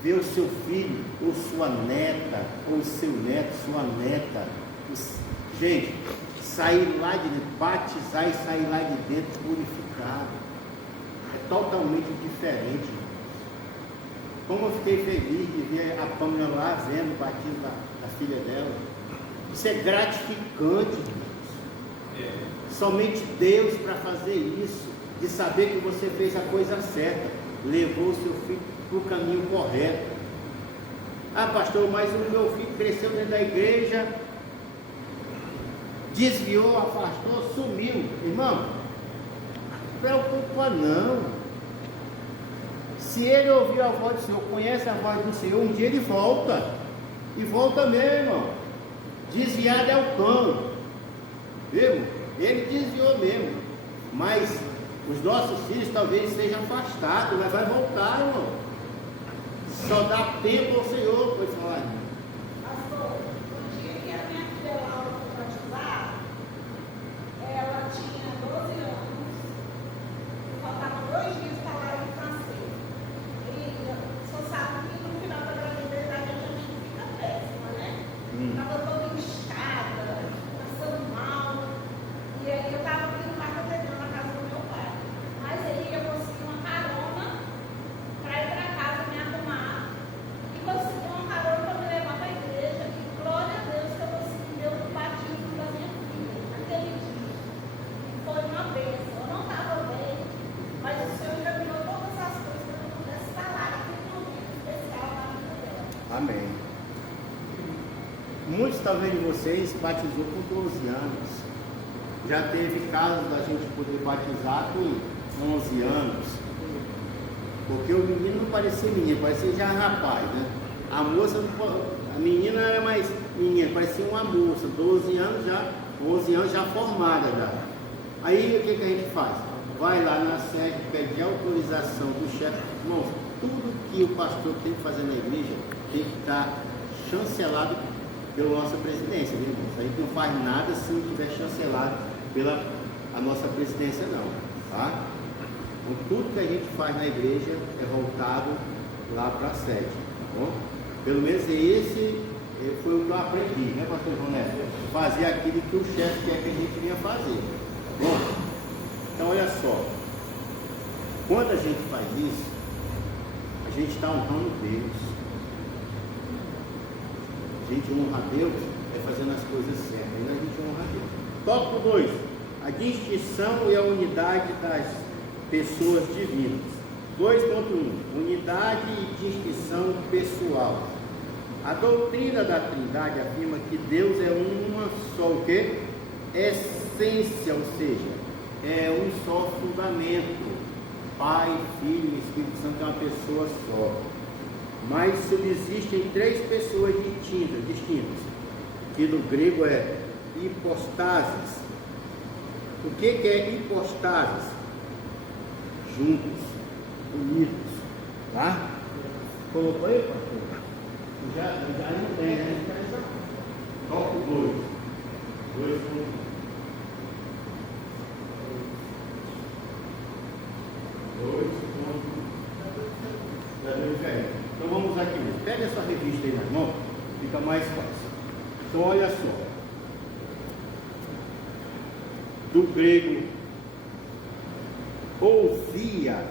ver o seu filho ou sua neta, ou o seu neto, sua neta, gente, sair lá de dentro, batizar e sair lá de dentro purificado, é totalmente diferente. Como eu fiquei feliz de ver a Pâmela lá vendo o batismo da filha dela. Isso é gratificante, irmãos. Somente Deus para fazer isso, de saber que você fez a coisa certa, levou o seu filho para o caminho correto. Ah, pastor, mas o meu filho cresceu dentro da igreja, desviou, afastou, sumiu. Irmão, não preocupa não. Se ele ouvir a voz do Senhor, conhece a voz do Senhor, um dia ele volta. E volta mesmo, irmão. Desviado é o cão. Viu? Ele desviou mesmo, mas os nossos filhos talvez sejam afastados, mas vai voltar, irmão. Só dá tempo ao Senhor, pode falar. Pastor, no dia que a minha filha Laura foi batizar, ela tinha 12 anos, faltavam 2 dias para ela ir francês. E só sabe que no final da gravidez a gente fica péssima, né? Estava toda inchada, passando mal. E aí eu estava aqui no Parque Atendendo, na casa do meu pai. Mas aí eu consegui uma carona para ir para casa me arrumar. E consegui uma carona para me levar para a igreja. E glória a Deus que eu consegui ver o batismo da minha filha naquele dia. E foi uma bênção. Eu não estava bem, mas o Senhor já virou todas as coisas para eu pudesse falar naquele momento especial na vida dela. Amém. Muitos talvez de vocês batizou com 12 anos. Já teve casos da gente poder batizar com 11 anos, porque o menino não parecia menino, parecia já rapaz, né? A moça, a menina era mais menina, parecia uma moça, 12 anos já, 11 anos já formada já. Aí o que a gente faz? vai lá na sede, pede autorização do chefe. Irmãos, tudo que o pastor tem que fazer na igreja tem que estar chancelado pela nossa presidência, viu, irmãos? A gente não faz nada se não tiver chancelado pela a nossa presidência, não, tá? Então, tudo que a gente faz na igreja é voltado lá para a sede, tá bom? Pelo menos esse foi o que eu aprendi, né, pastor João Neto? Fazer aquilo que o chefe quer que a gente venha fazer, tá bom? Então, olha só, quando a gente faz isso, a gente está honrando Deus. A gente honra a Deus é fazendo as coisas certas, aí a gente honra a Deus. Tópico 2, a distinção e a unidade das pessoas divinas. 2.1, unidade e distinção pessoal. A doutrina da Trindade afirma que Deus é uma só, o quê? Essência, ou seja, é um só fundamento. Pai, Filho e Espírito Santo é uma pessoa só. Mas subsistem três pessoas distintas, que no grego é hipostases. O que é hipostases? Juntos, unidos, tá? Colocou aí, pastor? Já não tem, né? Tópico 2. 2.1. Então vamos aqui mesmo. Pega essa revista aí na mão, fica mais fácil. Então olha só. Do grego ouvia,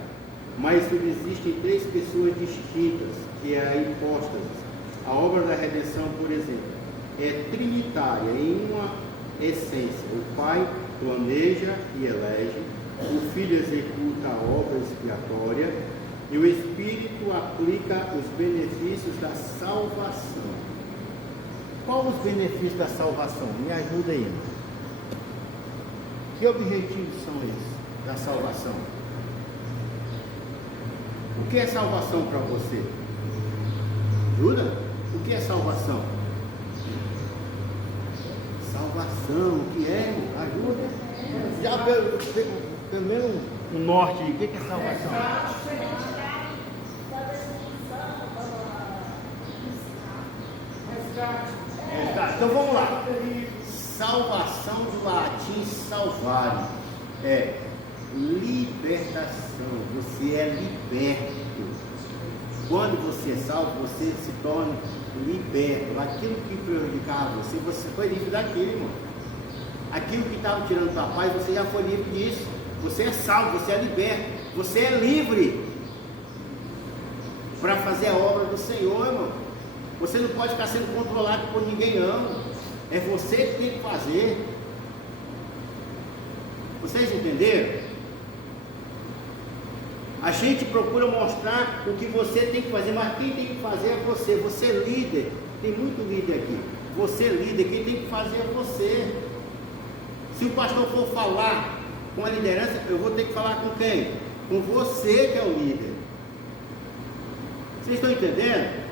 mas subsistem três pessoas distintas, que é a hipóstase. A obra da redenção, por exemplo, é trinitária em uma essência. O Pai planeja e elege, o Filho executa a obra expiatória e o Espírito aplica os benefícios da salvação. Qual os benefícios da salvação? Me ajuda aí. Que objetivos são esses da salvação? O que é salvação para você? Ajuda? O que é salvação? Salvação, o que é? Ajuda? Já pelo menos um norte, o que é salvação? Então vamos lá. Salvação do latim salvare é libertação. Você é liberto. Quando você é salvo, você se torna liberto. Aquilo que prejudicava você, você foi livre daquilo, irmão. Aquilo que estava tirando tua paz, você já foi livre disso. Você é salvo, você é liberto, você é livre para fazer a obra do Senhor, irmão. Você não pode ficar sendo controlado por ninguém, não. É você que tem que fazer. Vocês entenderam? A gente procura mostrar o que você tem que fazer, mas quem tem que fazer é você. Você é líder. Tem muito líder aqui. Você é líder, quem tem que fazer é você. Se o pastor for falar com a liderança, eu vou ter que falar com quem? Com você que é o líder. Vocês estão entendendo?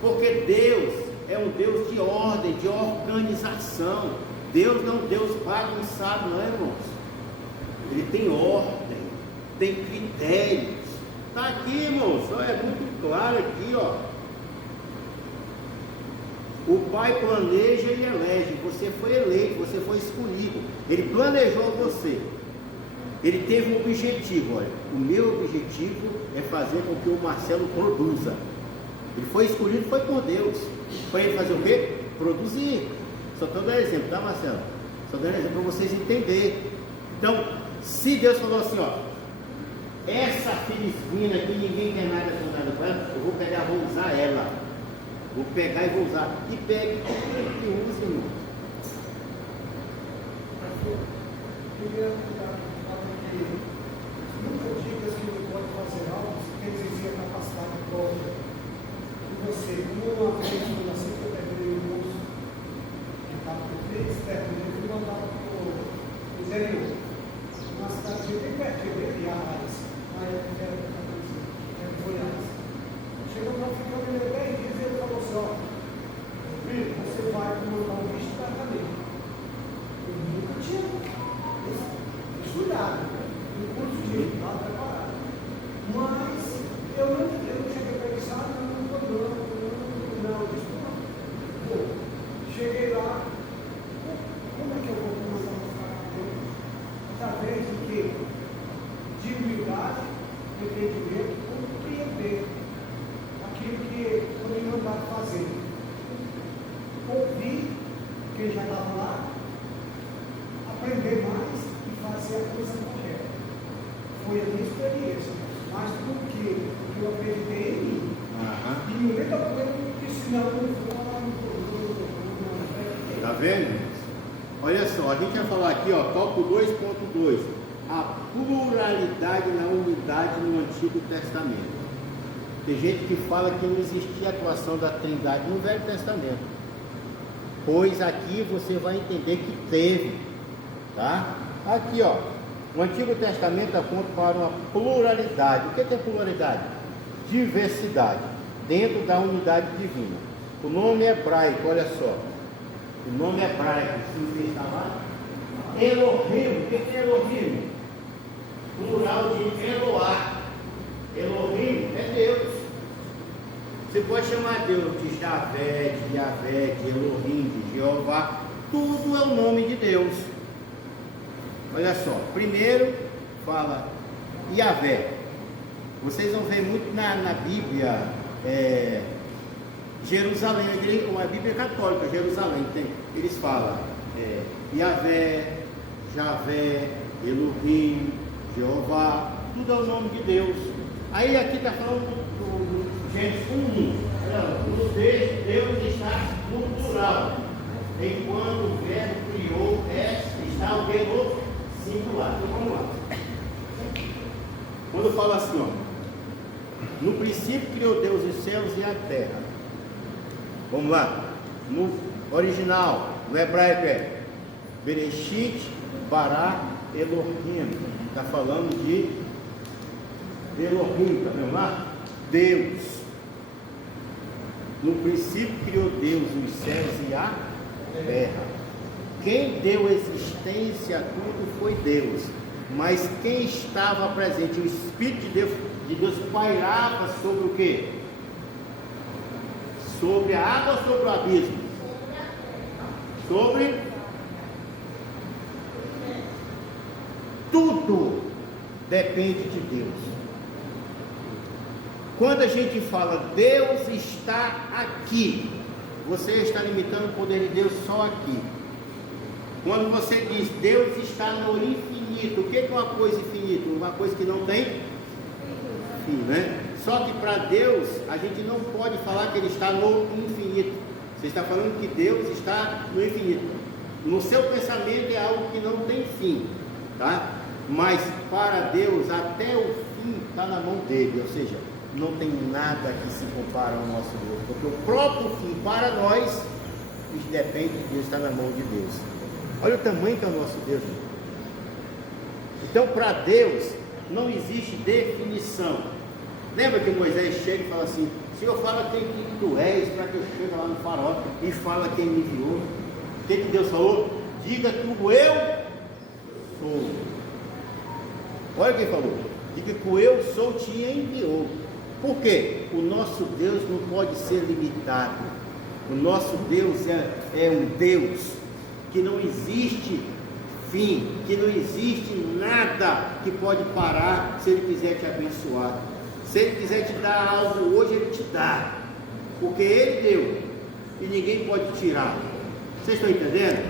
Porque Deus é um Deus de ordem, de organização. Deus não é um Deus bagunçado, não é, irmãos? Ele tem ordem, tem critérios. Está aqui, irmãos, é muito claro aqui, ó. O Pai planeja e elege. Você foi eleito, você foi escolhido. Ele planejou você. Ele teve um objetivo. Olha, o meu objetivo é fazer com que o Marcelo produza. Ele foi escolhido, foi por Deus. Para ele fazer o quê? Produzir. Só estou dando exemplo, tá, Marcelo? Só dando exemplo para vocês entenderem. Então, se Deus falou assim, ó, essa filistrinha aqui, ninguém quer nada com ela, eu vou pegar, vou usar ela. Vou pegar e vou usar. E pegue e use, irmão. Nunca diga que você pode fazer algo sem exercer a capacidade própria. E você, uma vez, quando assim que eu peguei o moço, que estava com 3 perto dele, ele mandava para o interior. Uma cidade bem pertinho dele, e a Raiz, na época era Goiás. Chegou para ficar ele 10 dias e ele falou assim: ó, filho, você vai mandar um bicho para caminho. Eu nunca tinha. vendo? Olha só, a gente vai falar aqui, ó, tópico 2.2, a pluralidade na unidade no Antigo Testamento. Tem gente que fala que não existia atuação da Trindade no Velho Testamento, pois aqui você vai entender que teve, tá? Aqui, ó, o Antigo Testamento aponta para uma pluralidade. O que é pluralidade? Diversidade dentro da unidade divina. O nome hebraico, olha só, o nome hebraico, se você está lá, Elohim. O que é Elohim? Plural de Eloá. Elohim é Deus. Você pode chamar Deus de Javé, de Yavé, de Elohim, de Jeová. Tudo é o nome de Deus. Olha só, primeiro fala Yavé. Vocês vão ver muito na Bíblia, Jerusalém, uma Bíblia católica, Jerusalém, eles falam Yavé, Javé, Elohim, Jeová, tudo é o nome de Deus. Aí aqui está falando do Gênesis 1. No texto, Deus está no plural, enquanto o verbo criou, está o que no singular. Então vamos lá. Quando fala assim, ó, no princípio criou Deus os céus e a terra. Vamos lá. No original, no hebraico é Bereshit bara Elohim. Está falando de Elohim, tá vendo lá? Deus. No princípio criou Deus os céus e a terra. Quem deu existência a tudo foi Deus. Mas quem estava presente, o Espírito de Deus pairava sobre o quê? Sobre a água ou sobre o abismo? Sobre tudo depende de Deus. Quando a gente fala Deus está aqui, você está limitando o poder de Deus só aqui. Quando você diz Deus está no infinito, o que é uma coisa infinita? Uma coisa que não tem fim, né? Só que para Deus, a gente não pode falar que Ele está no infinito. Você está falando que Deus está no infinito. No seu pensamento é algo que não tem fim, tá? Mas para Deus, até o fim está na mão dele, ou seja, não tem nada que se compara ao nosso Deus, porque o próprio fim para nós depende de Deus, está na mão de Deus. Olha o tamanho que é o nosso Deus, gente. Então, para Deus não existe definição. Lembra que Moisés chega e fala assim: Senhor, fala quem que tu és, para que eu chegue lá no faraó e fala quem me enviou. O que Deus falou? Diga que o eu sou. Olha quem falou: diga que o eu sou te enviou. Por quê? O nosso Deus não pode ser limitado. O nosso Deus é um Deus que não existe fim, que não existe nada que pode parar se Ele quiser te abençoar. Se Ele quiser te dar algo hoje, Ele te dá, porque Ele deu e ninguém pode tirar. Vocês estão entendendo?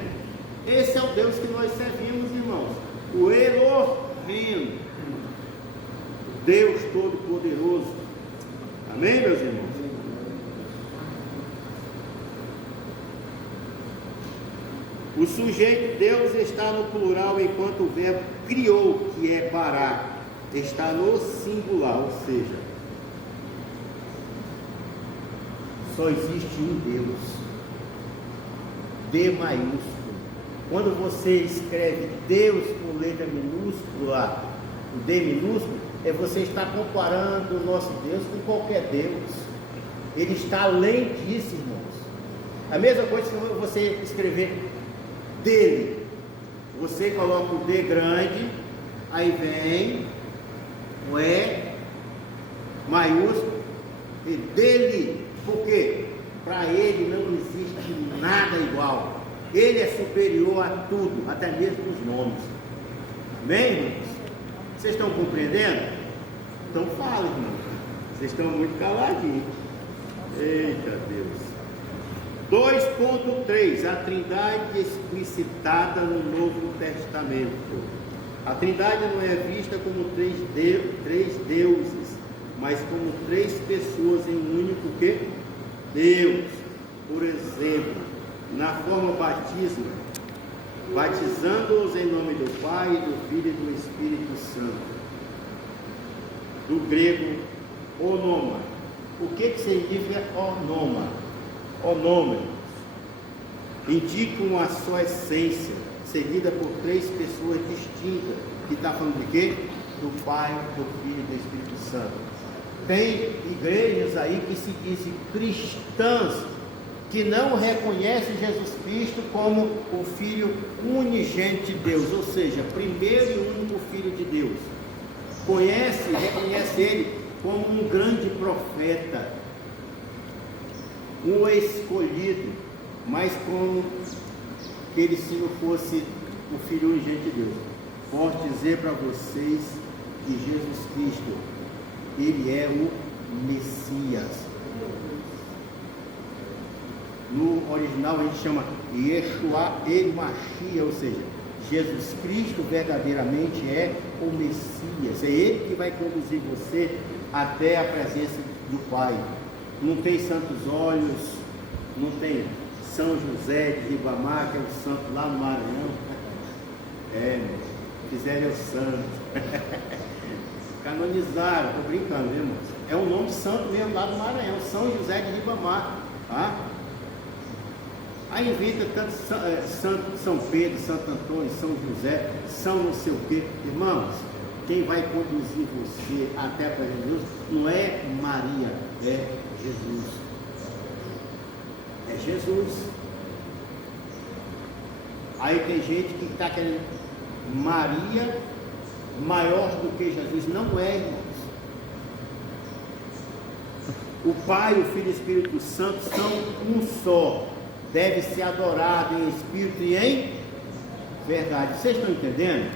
Esse é o Deus que nós servimos, irmãos, o Elohim, Deus Todo-Poderoso. Amém, meus irmãos? O sujeito Deus está no plural, enquanto o verbo criou, que é parar, está no singular, ou seja, só existe um Deus, D maiúsculo. Quando você escreve Deus com letra minúscula, o D minúsculo, você está comparando o nosso Deus com qualquer Deus. Ele está além disso, irmãos. A mesma coisa que você escrever dele, você coloca o D grande, aí vem o E maiúsculo e dele. Por quê? Para ele não existe nada igual. Ele é superior a tudo, até mesmo os nomes. Amém, irmãos? Vocês estão compreendendo? Então fala, irmãos. Vocês estão muito caladinhos. Eita Deus. 2.3, a Trindade explicitada no Novo Testamento. A Trindade não é vista como três deuses, mas como três pessoas em um único que? Deus. Por exemplo, na forma batismo, batizando-os em nome do Pai, do Filho e do Espírito Santo. Do grego, onoma. O que significa onoma? Onoma indica uma só essência, seguida por três pessoas distintas, que está falando de quê? Do Pai, do Filho e do Espírito Santo. Tem igrejas aí que se dizem cristãs, que não reconhecem Jesus Cristo como o Filho unigênito de Deus, ou seja, primeiro e único Filho de Deus. Reconhece Ele como um grande profeta, um escolhido, mas como que Ele se não fosse o Filho unigênito de Deus. Posso dizer para vocês que Jesus Cristo, Ele é o Messias. No original a gente chama Yeshua el-Mashiach, ou seja, Jesus Cristo verdadeiramente é o Messias. É Ele que vai conduzir você até a presença do Pai. Não tem santos olhos, não tem São José de Ribamar, que é o santo lá no Maranhão. Fizeram o santo. Canonizaram, estou brincando, né, irmãos? É um nome santo mesmo lá do Maranhão, São José de Ribamar. Tá? Aí inventa tanto São Pedro, Santo Antônio, São José, São não sei o quê. Irmãos, quem vai conduzir você até a presença de Deus não é Maria, é Jesus. É Jesus. Aí tem gente que está querendo Maria maior do que Jesus. Não é, irmãos. O Pai, o Filho e o Espírito Santo são um só. Deve ser adorado em espírito e em verdade. Vocês estão entendendo?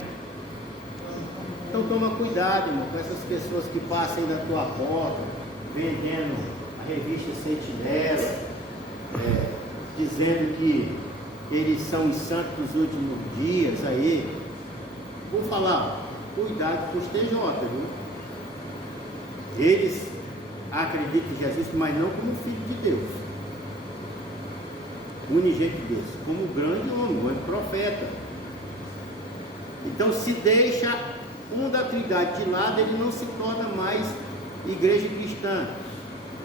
Então toma cuidado, irmão, com essas pessoas que passam aí na tua porta, vendendo a revista Sentinela, dizendo que eles são os santos dos últimos dias aí. Vou falar, cuidado com os TJ, viu? Eles acreditam em Jesus, mas não como Filho de Deus, unigênito de Deus, como grande homem, um grande profeta. Então, se deixa um da Trindade de lado, ele não se torna mais igreja cristã,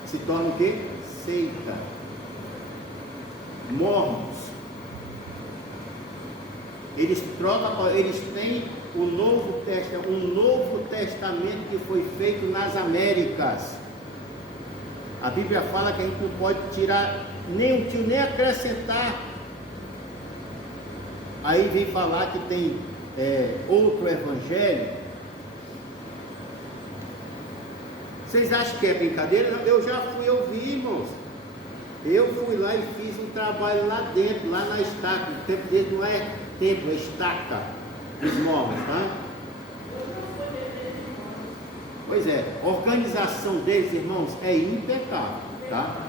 se torna o quê? Seita. Mormons. Eles trocam, eles têm um Novo Testamento que foi feito nas Américas. A Bíblia fala que a gente não pode tirar nem um tio, nem acrescentar. Aí vem falar que tem outro evangelho. Vocês acham que é brincadeira? Não, eu já fui ouvir, irmãos. Eu fui lá e fiz um trabalho lá dentro, lá na estaca. O tempo deles não é templo, é estaca dos mormons, tá? Pois é, a organização deles, irmãos, é impecável, tá?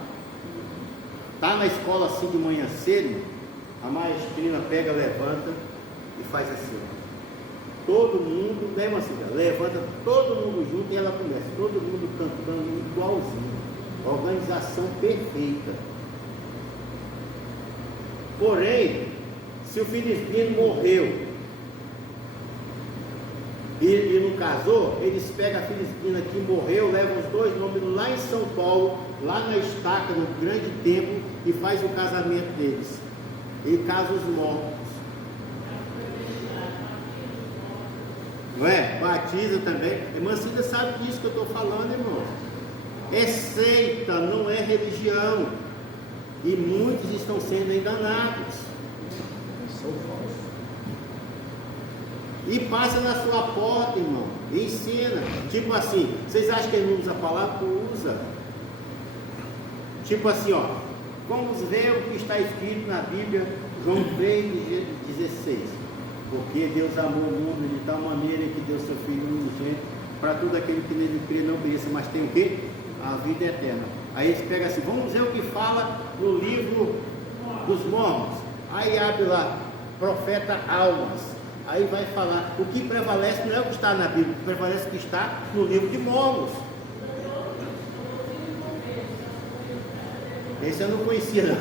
Tá na escola assim de manhã cedo, a maestrina pega, levanta e faz assim. Todo mundo, né, Marcela? Levanta todo mundo junto e ela começa, todo mundo cantando igualzinho. Organização perfeita. Porém, se o Filistino morreu e não casou, eles pegam a Filistina que morreu, levam os dois nomes lá em São Paulo, lá na estaca, no grande templo, e faz o casamento deles. E casa os mortos. Não é? Batiza também. Irmã Cida sabe disso que eu estou falando, irmão. É seita, não é religião. E muitos estão sendo enganados. E passa na sua porta, irmão, e ensina. Tipo assim, vocês acham que ele não usa a palavra? Usa. Tipo assim, ó, vamos ver o que está escrito na Bíblia, João 3,16. Porque Deus amou o mundo de tal maneira que deu seu Filho unigênito, para todo aquele que nele crê não pereça, mas tem o quê? A vida eterna. Aí eles pegam assim, vamos ver o que fala no livro dos Mormons. Aí abre lá, profeta Almas. Aí vai falar, o que prevalece não é o que está na Bíblia, o que prevalece é o que está no livro de Mormons. Esse eu não conhecia, não.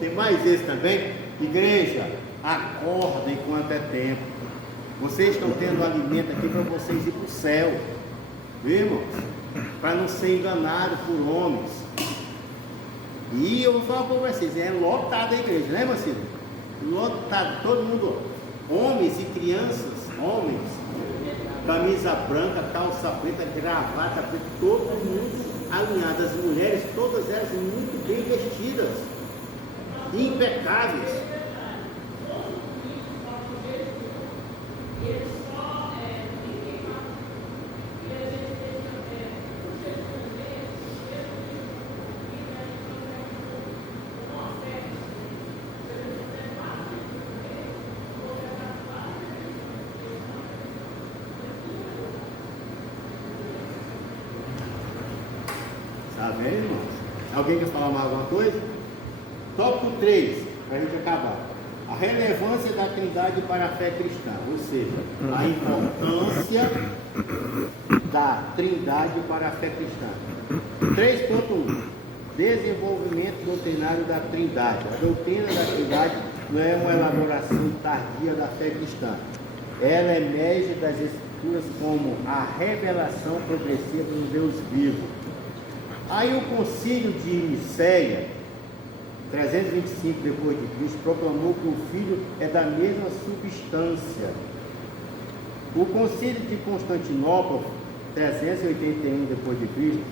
Tem mais esse também. Igreja, acorda enquanto é tempo. Vocês estão tendo alimento aqui para vocês ir para o céu. Viu, irmãos? Para não ser enganado por homens. E eu vou falar para vocês, é lotada a igreja, né, Marcelo? Lotado, todo mundo, homens e crianças, homens, camisa branca, calça preta, gravata preta, todo mundo alinhado. As mulheres, todas elas muito bem vestidas, impecáveis. Tá vendo, irmãos? Alguém quer falar mais alguma coisa? Tópico 3, para a gente acabar. A relevância da Trindade para a fé cristã, ou seja, a importância da Trindade para a fé cristã. 3.1, desenvolvimento doutrinário da Trindade. A doutrina da Trindade não é uma elaboração tardia da fé cristã. Ela emerge das Escrituras como a revelação progressiva do Deus vivo. Aí o concílio de Nicéia, 325 depois de Cristo, proclamou que o Filho é da mesma substância. O concílio de Constantinopla, 381 depois de Cristo,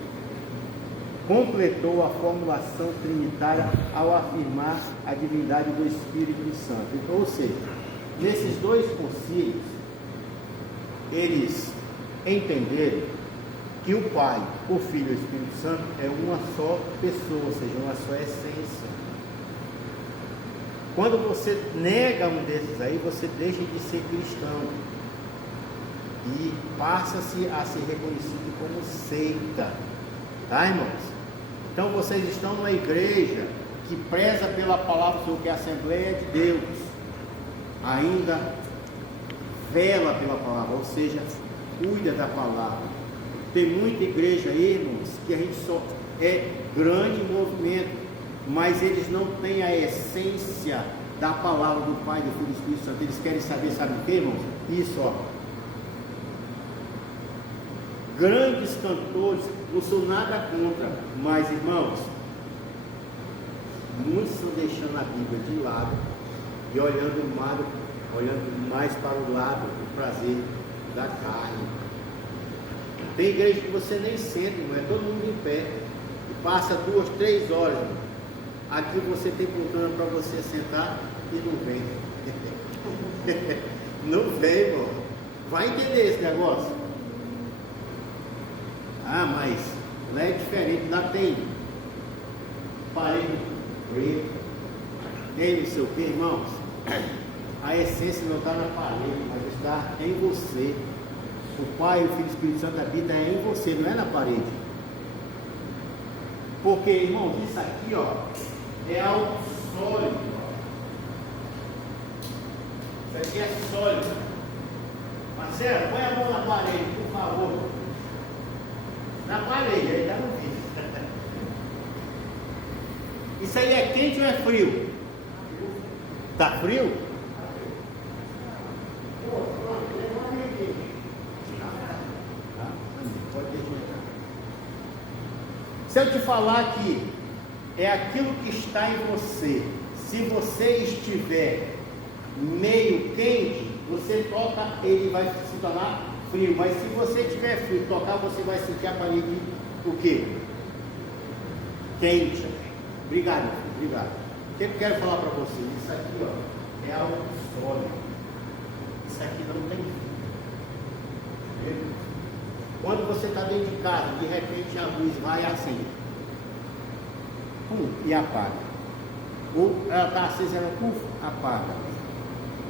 completou a formulação trinitária ao afirmar a divindade do Espírito Santo. Então, ou seja, nesses dois concílios, eles entenderam que o Pai, o Filho e o Espírito Santo é uma só pessoa, ou seja, uma só essência. Quando você nega um desses aí, você deixa de ser cristão e passa-se a ser reconhecido como seita, tá, irmãos? Então vocês estão numa igreja que preza pela palavra do Senhor, que é a Assembleia de Deus, ainda vela pela palavra, ou seja, cuida da palavra. Tem muita igreja aí, irmãos, que a gente só é grande movimento, mas eles não têm a essência da palavra do Pai, do Filho e do Espírito Santo. Eles querem saber, sabe o que, irmãos? Isso, ó. Grandes cantores, não sou nada contra, mas, irmãos, muitos estão deixando a Bíblia de lado e olhando mais para o lado do prazer da carne. Tem igreja que você nem senta, irmão, é todo mundo em pé. E passa 2, 3 horas, irmão. Aqui você tem poltrona para você sentar e não vem. Não vem, irmão. Vai entender esse negócio. Ah, mas lá é diferente. Lá tem parede preta, tem não sei o que, irmãos. A essência não está na parede, mas está em você. O Pai, o Filho e o Espírito Santo habita em você, não é na parede. Porque, irmãos, isso aqui, ó, é algo sólido. Isso aqui é sólido. Marcelo, põe a mão na parede, por favor. Na parede, aí está no vídeo. Isso aí é quente ou é frio? Está frio? Se eu te falar que é aquilo que está em você, se você estiver meio quente, você toca, ele vai se tornar frio. Mas se você estiver frio, tocar, você vai sentir a parede o quê? Quente. Obrigado, obrigado. O que eu quero falar para vocês? Isso aqui, ó, é algo sólido. Isso aqui não tem fim. Quando você está dentro de casa, de repente a luz vai assim, e apaga. Ou ela está acesa, ela apaga.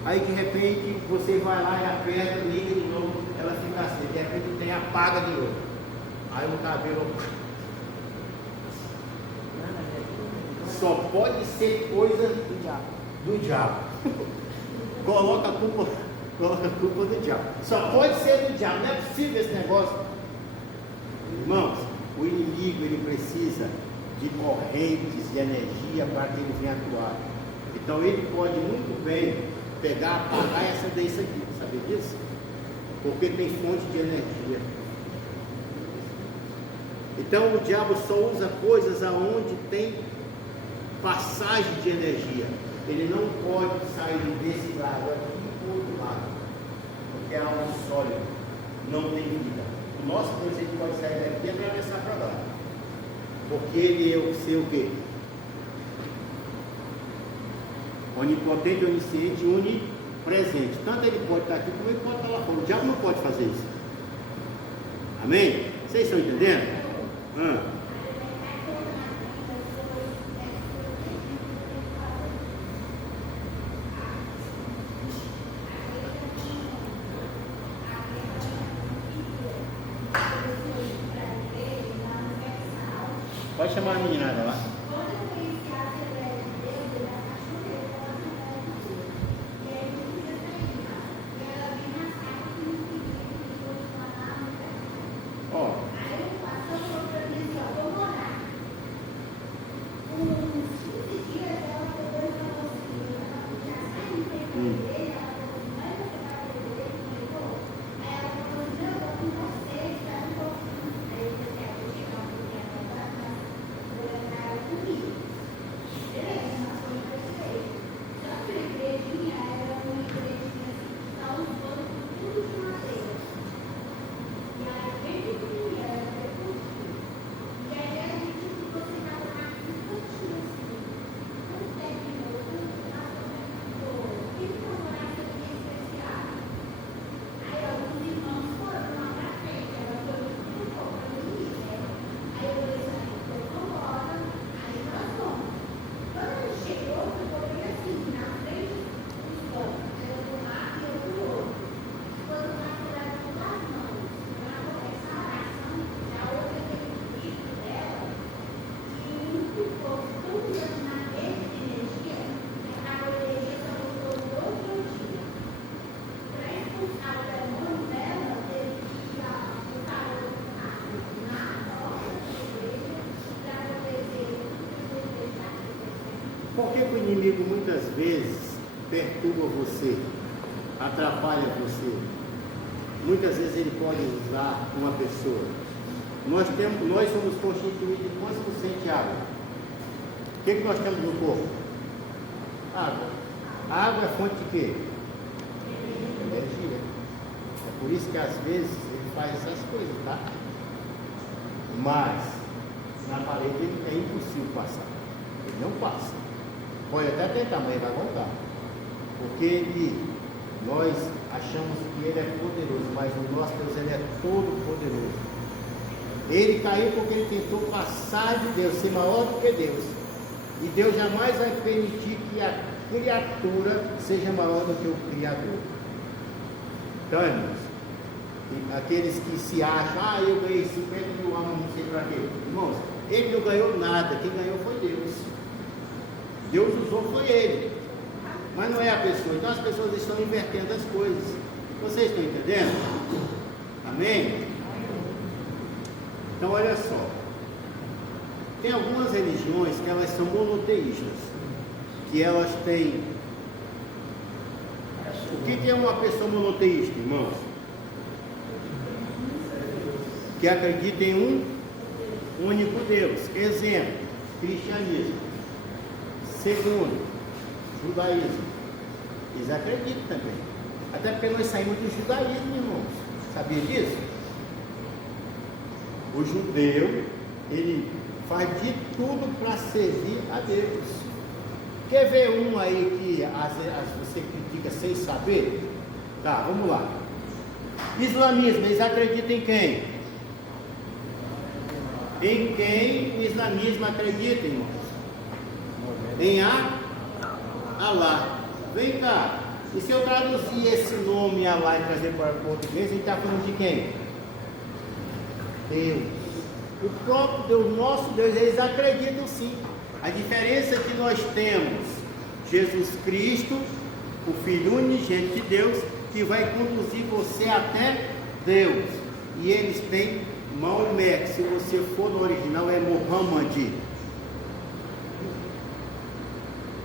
Aí de repente você vai lá e aperta, liga de novo, ela fica assim, de repente tem apaga de novo. Aí o cabelo só pode ser coisa do diabo. Coloca a culpa do diabo. Só pode ser do diabo, não é possível esse negócio. Irmãos, o inimigo ele precisa de correntes de energia para que ele venha atuar. Então ele pode muito bem pegar, apagar e acender isso aqui, sabe disso? Porque tem fonte de energia. Então o diabo só usa coisas aonde tem passagem de energia. Ele não pode sair desse lado aqui para o outro lado, porque é algo sólido, não tem vida. O nosso Deus, ele pode sair daqui e atravessar para lá, porque ele é o seu quê? Onipotente, onisciente, onipresente. Tanto ele pode estar aqui como ele pode estar lá fora. O diabo não pode fazer isso. Amém? Vocês estão entendendo? Pode chamar a meninada lá. Por que o inimigo muitas vezes perturba você, atrapalha você? Muitas vezes ele pode usar uma pessoa. Nós somos constituídos de quantos por cento de água? O que nós temos no corpo? Água. A água é fonte de quê? Energia. É por isso que às vezes ele faz essas coisas, tá? Mas na parede é impossível passar. Ele não passa. Pode até tentar, mas ele vai voltar. Porque nós achamos que ele é poderoso, mas o nosso Deus, ele é todo poderoso. Ele caiu porque ele tentou passar de Deus, ser maior do que Deus. E Deus jamais vai permitir que a criatura seja maior do que o Criador. Então, irmãos, aqueles que se acham, eu ganhei 50 mil almas, não sei para quê. Irmãos, ele não ganhou nada, quem ganhou foi Deus. Deus usou foi ele, mas não é a pessoa. Então as pessoas estão invertendo as coisas. Vocês estão entendendo? Amém? Então olha só, tem algumas religiões que elas são monoteístas, que elas têm... O que é uma pessoa monoteísta, irmãos? Que acredita em um único Deus. Exemplo, cristianismo. Segundo, judaísmo. Eles acreditam também. Até porque nós saímos do judaísmo, irmãos. Sabia disso? O judeu, ele faz de tudo para servir a Deus. Quer ver um aí que você critica sem saber? Tá, vamos lá. Islamismo, eles acreditam em quem? Em quem o islamismo acredita, irmãos? Em Alá. Vem cá. E se eu traduzir esse nome Alá e trazer para o português, a gente está falando de quem? Deus. O próprio Deus, nosso Deus, eles acreditam sim. A diferença é que nós temos Jesus Cristo, o Filho unigênito de Deus, que vai conduzir você até Deus. E eles têm Maomé, que se você for no original é Muhammad.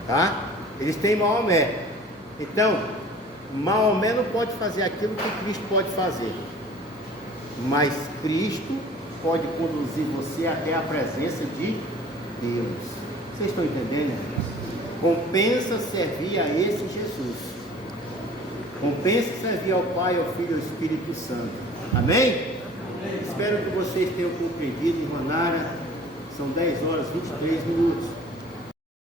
Tá? Eles têm Maomé. Então, Maomé não pode fazer aquilo que Cristo pode fazer. Mas Cristo pode conduzir você até a presença de Deus. Vocês estão entendendo? Compensa servir a esse Jesus. Compensa servir ao Pai, ao Filho e ao Espírito Santo. Amém? Espero que vocês tenham compreendido, irmã Nara. São 10 horas e 23 minutos.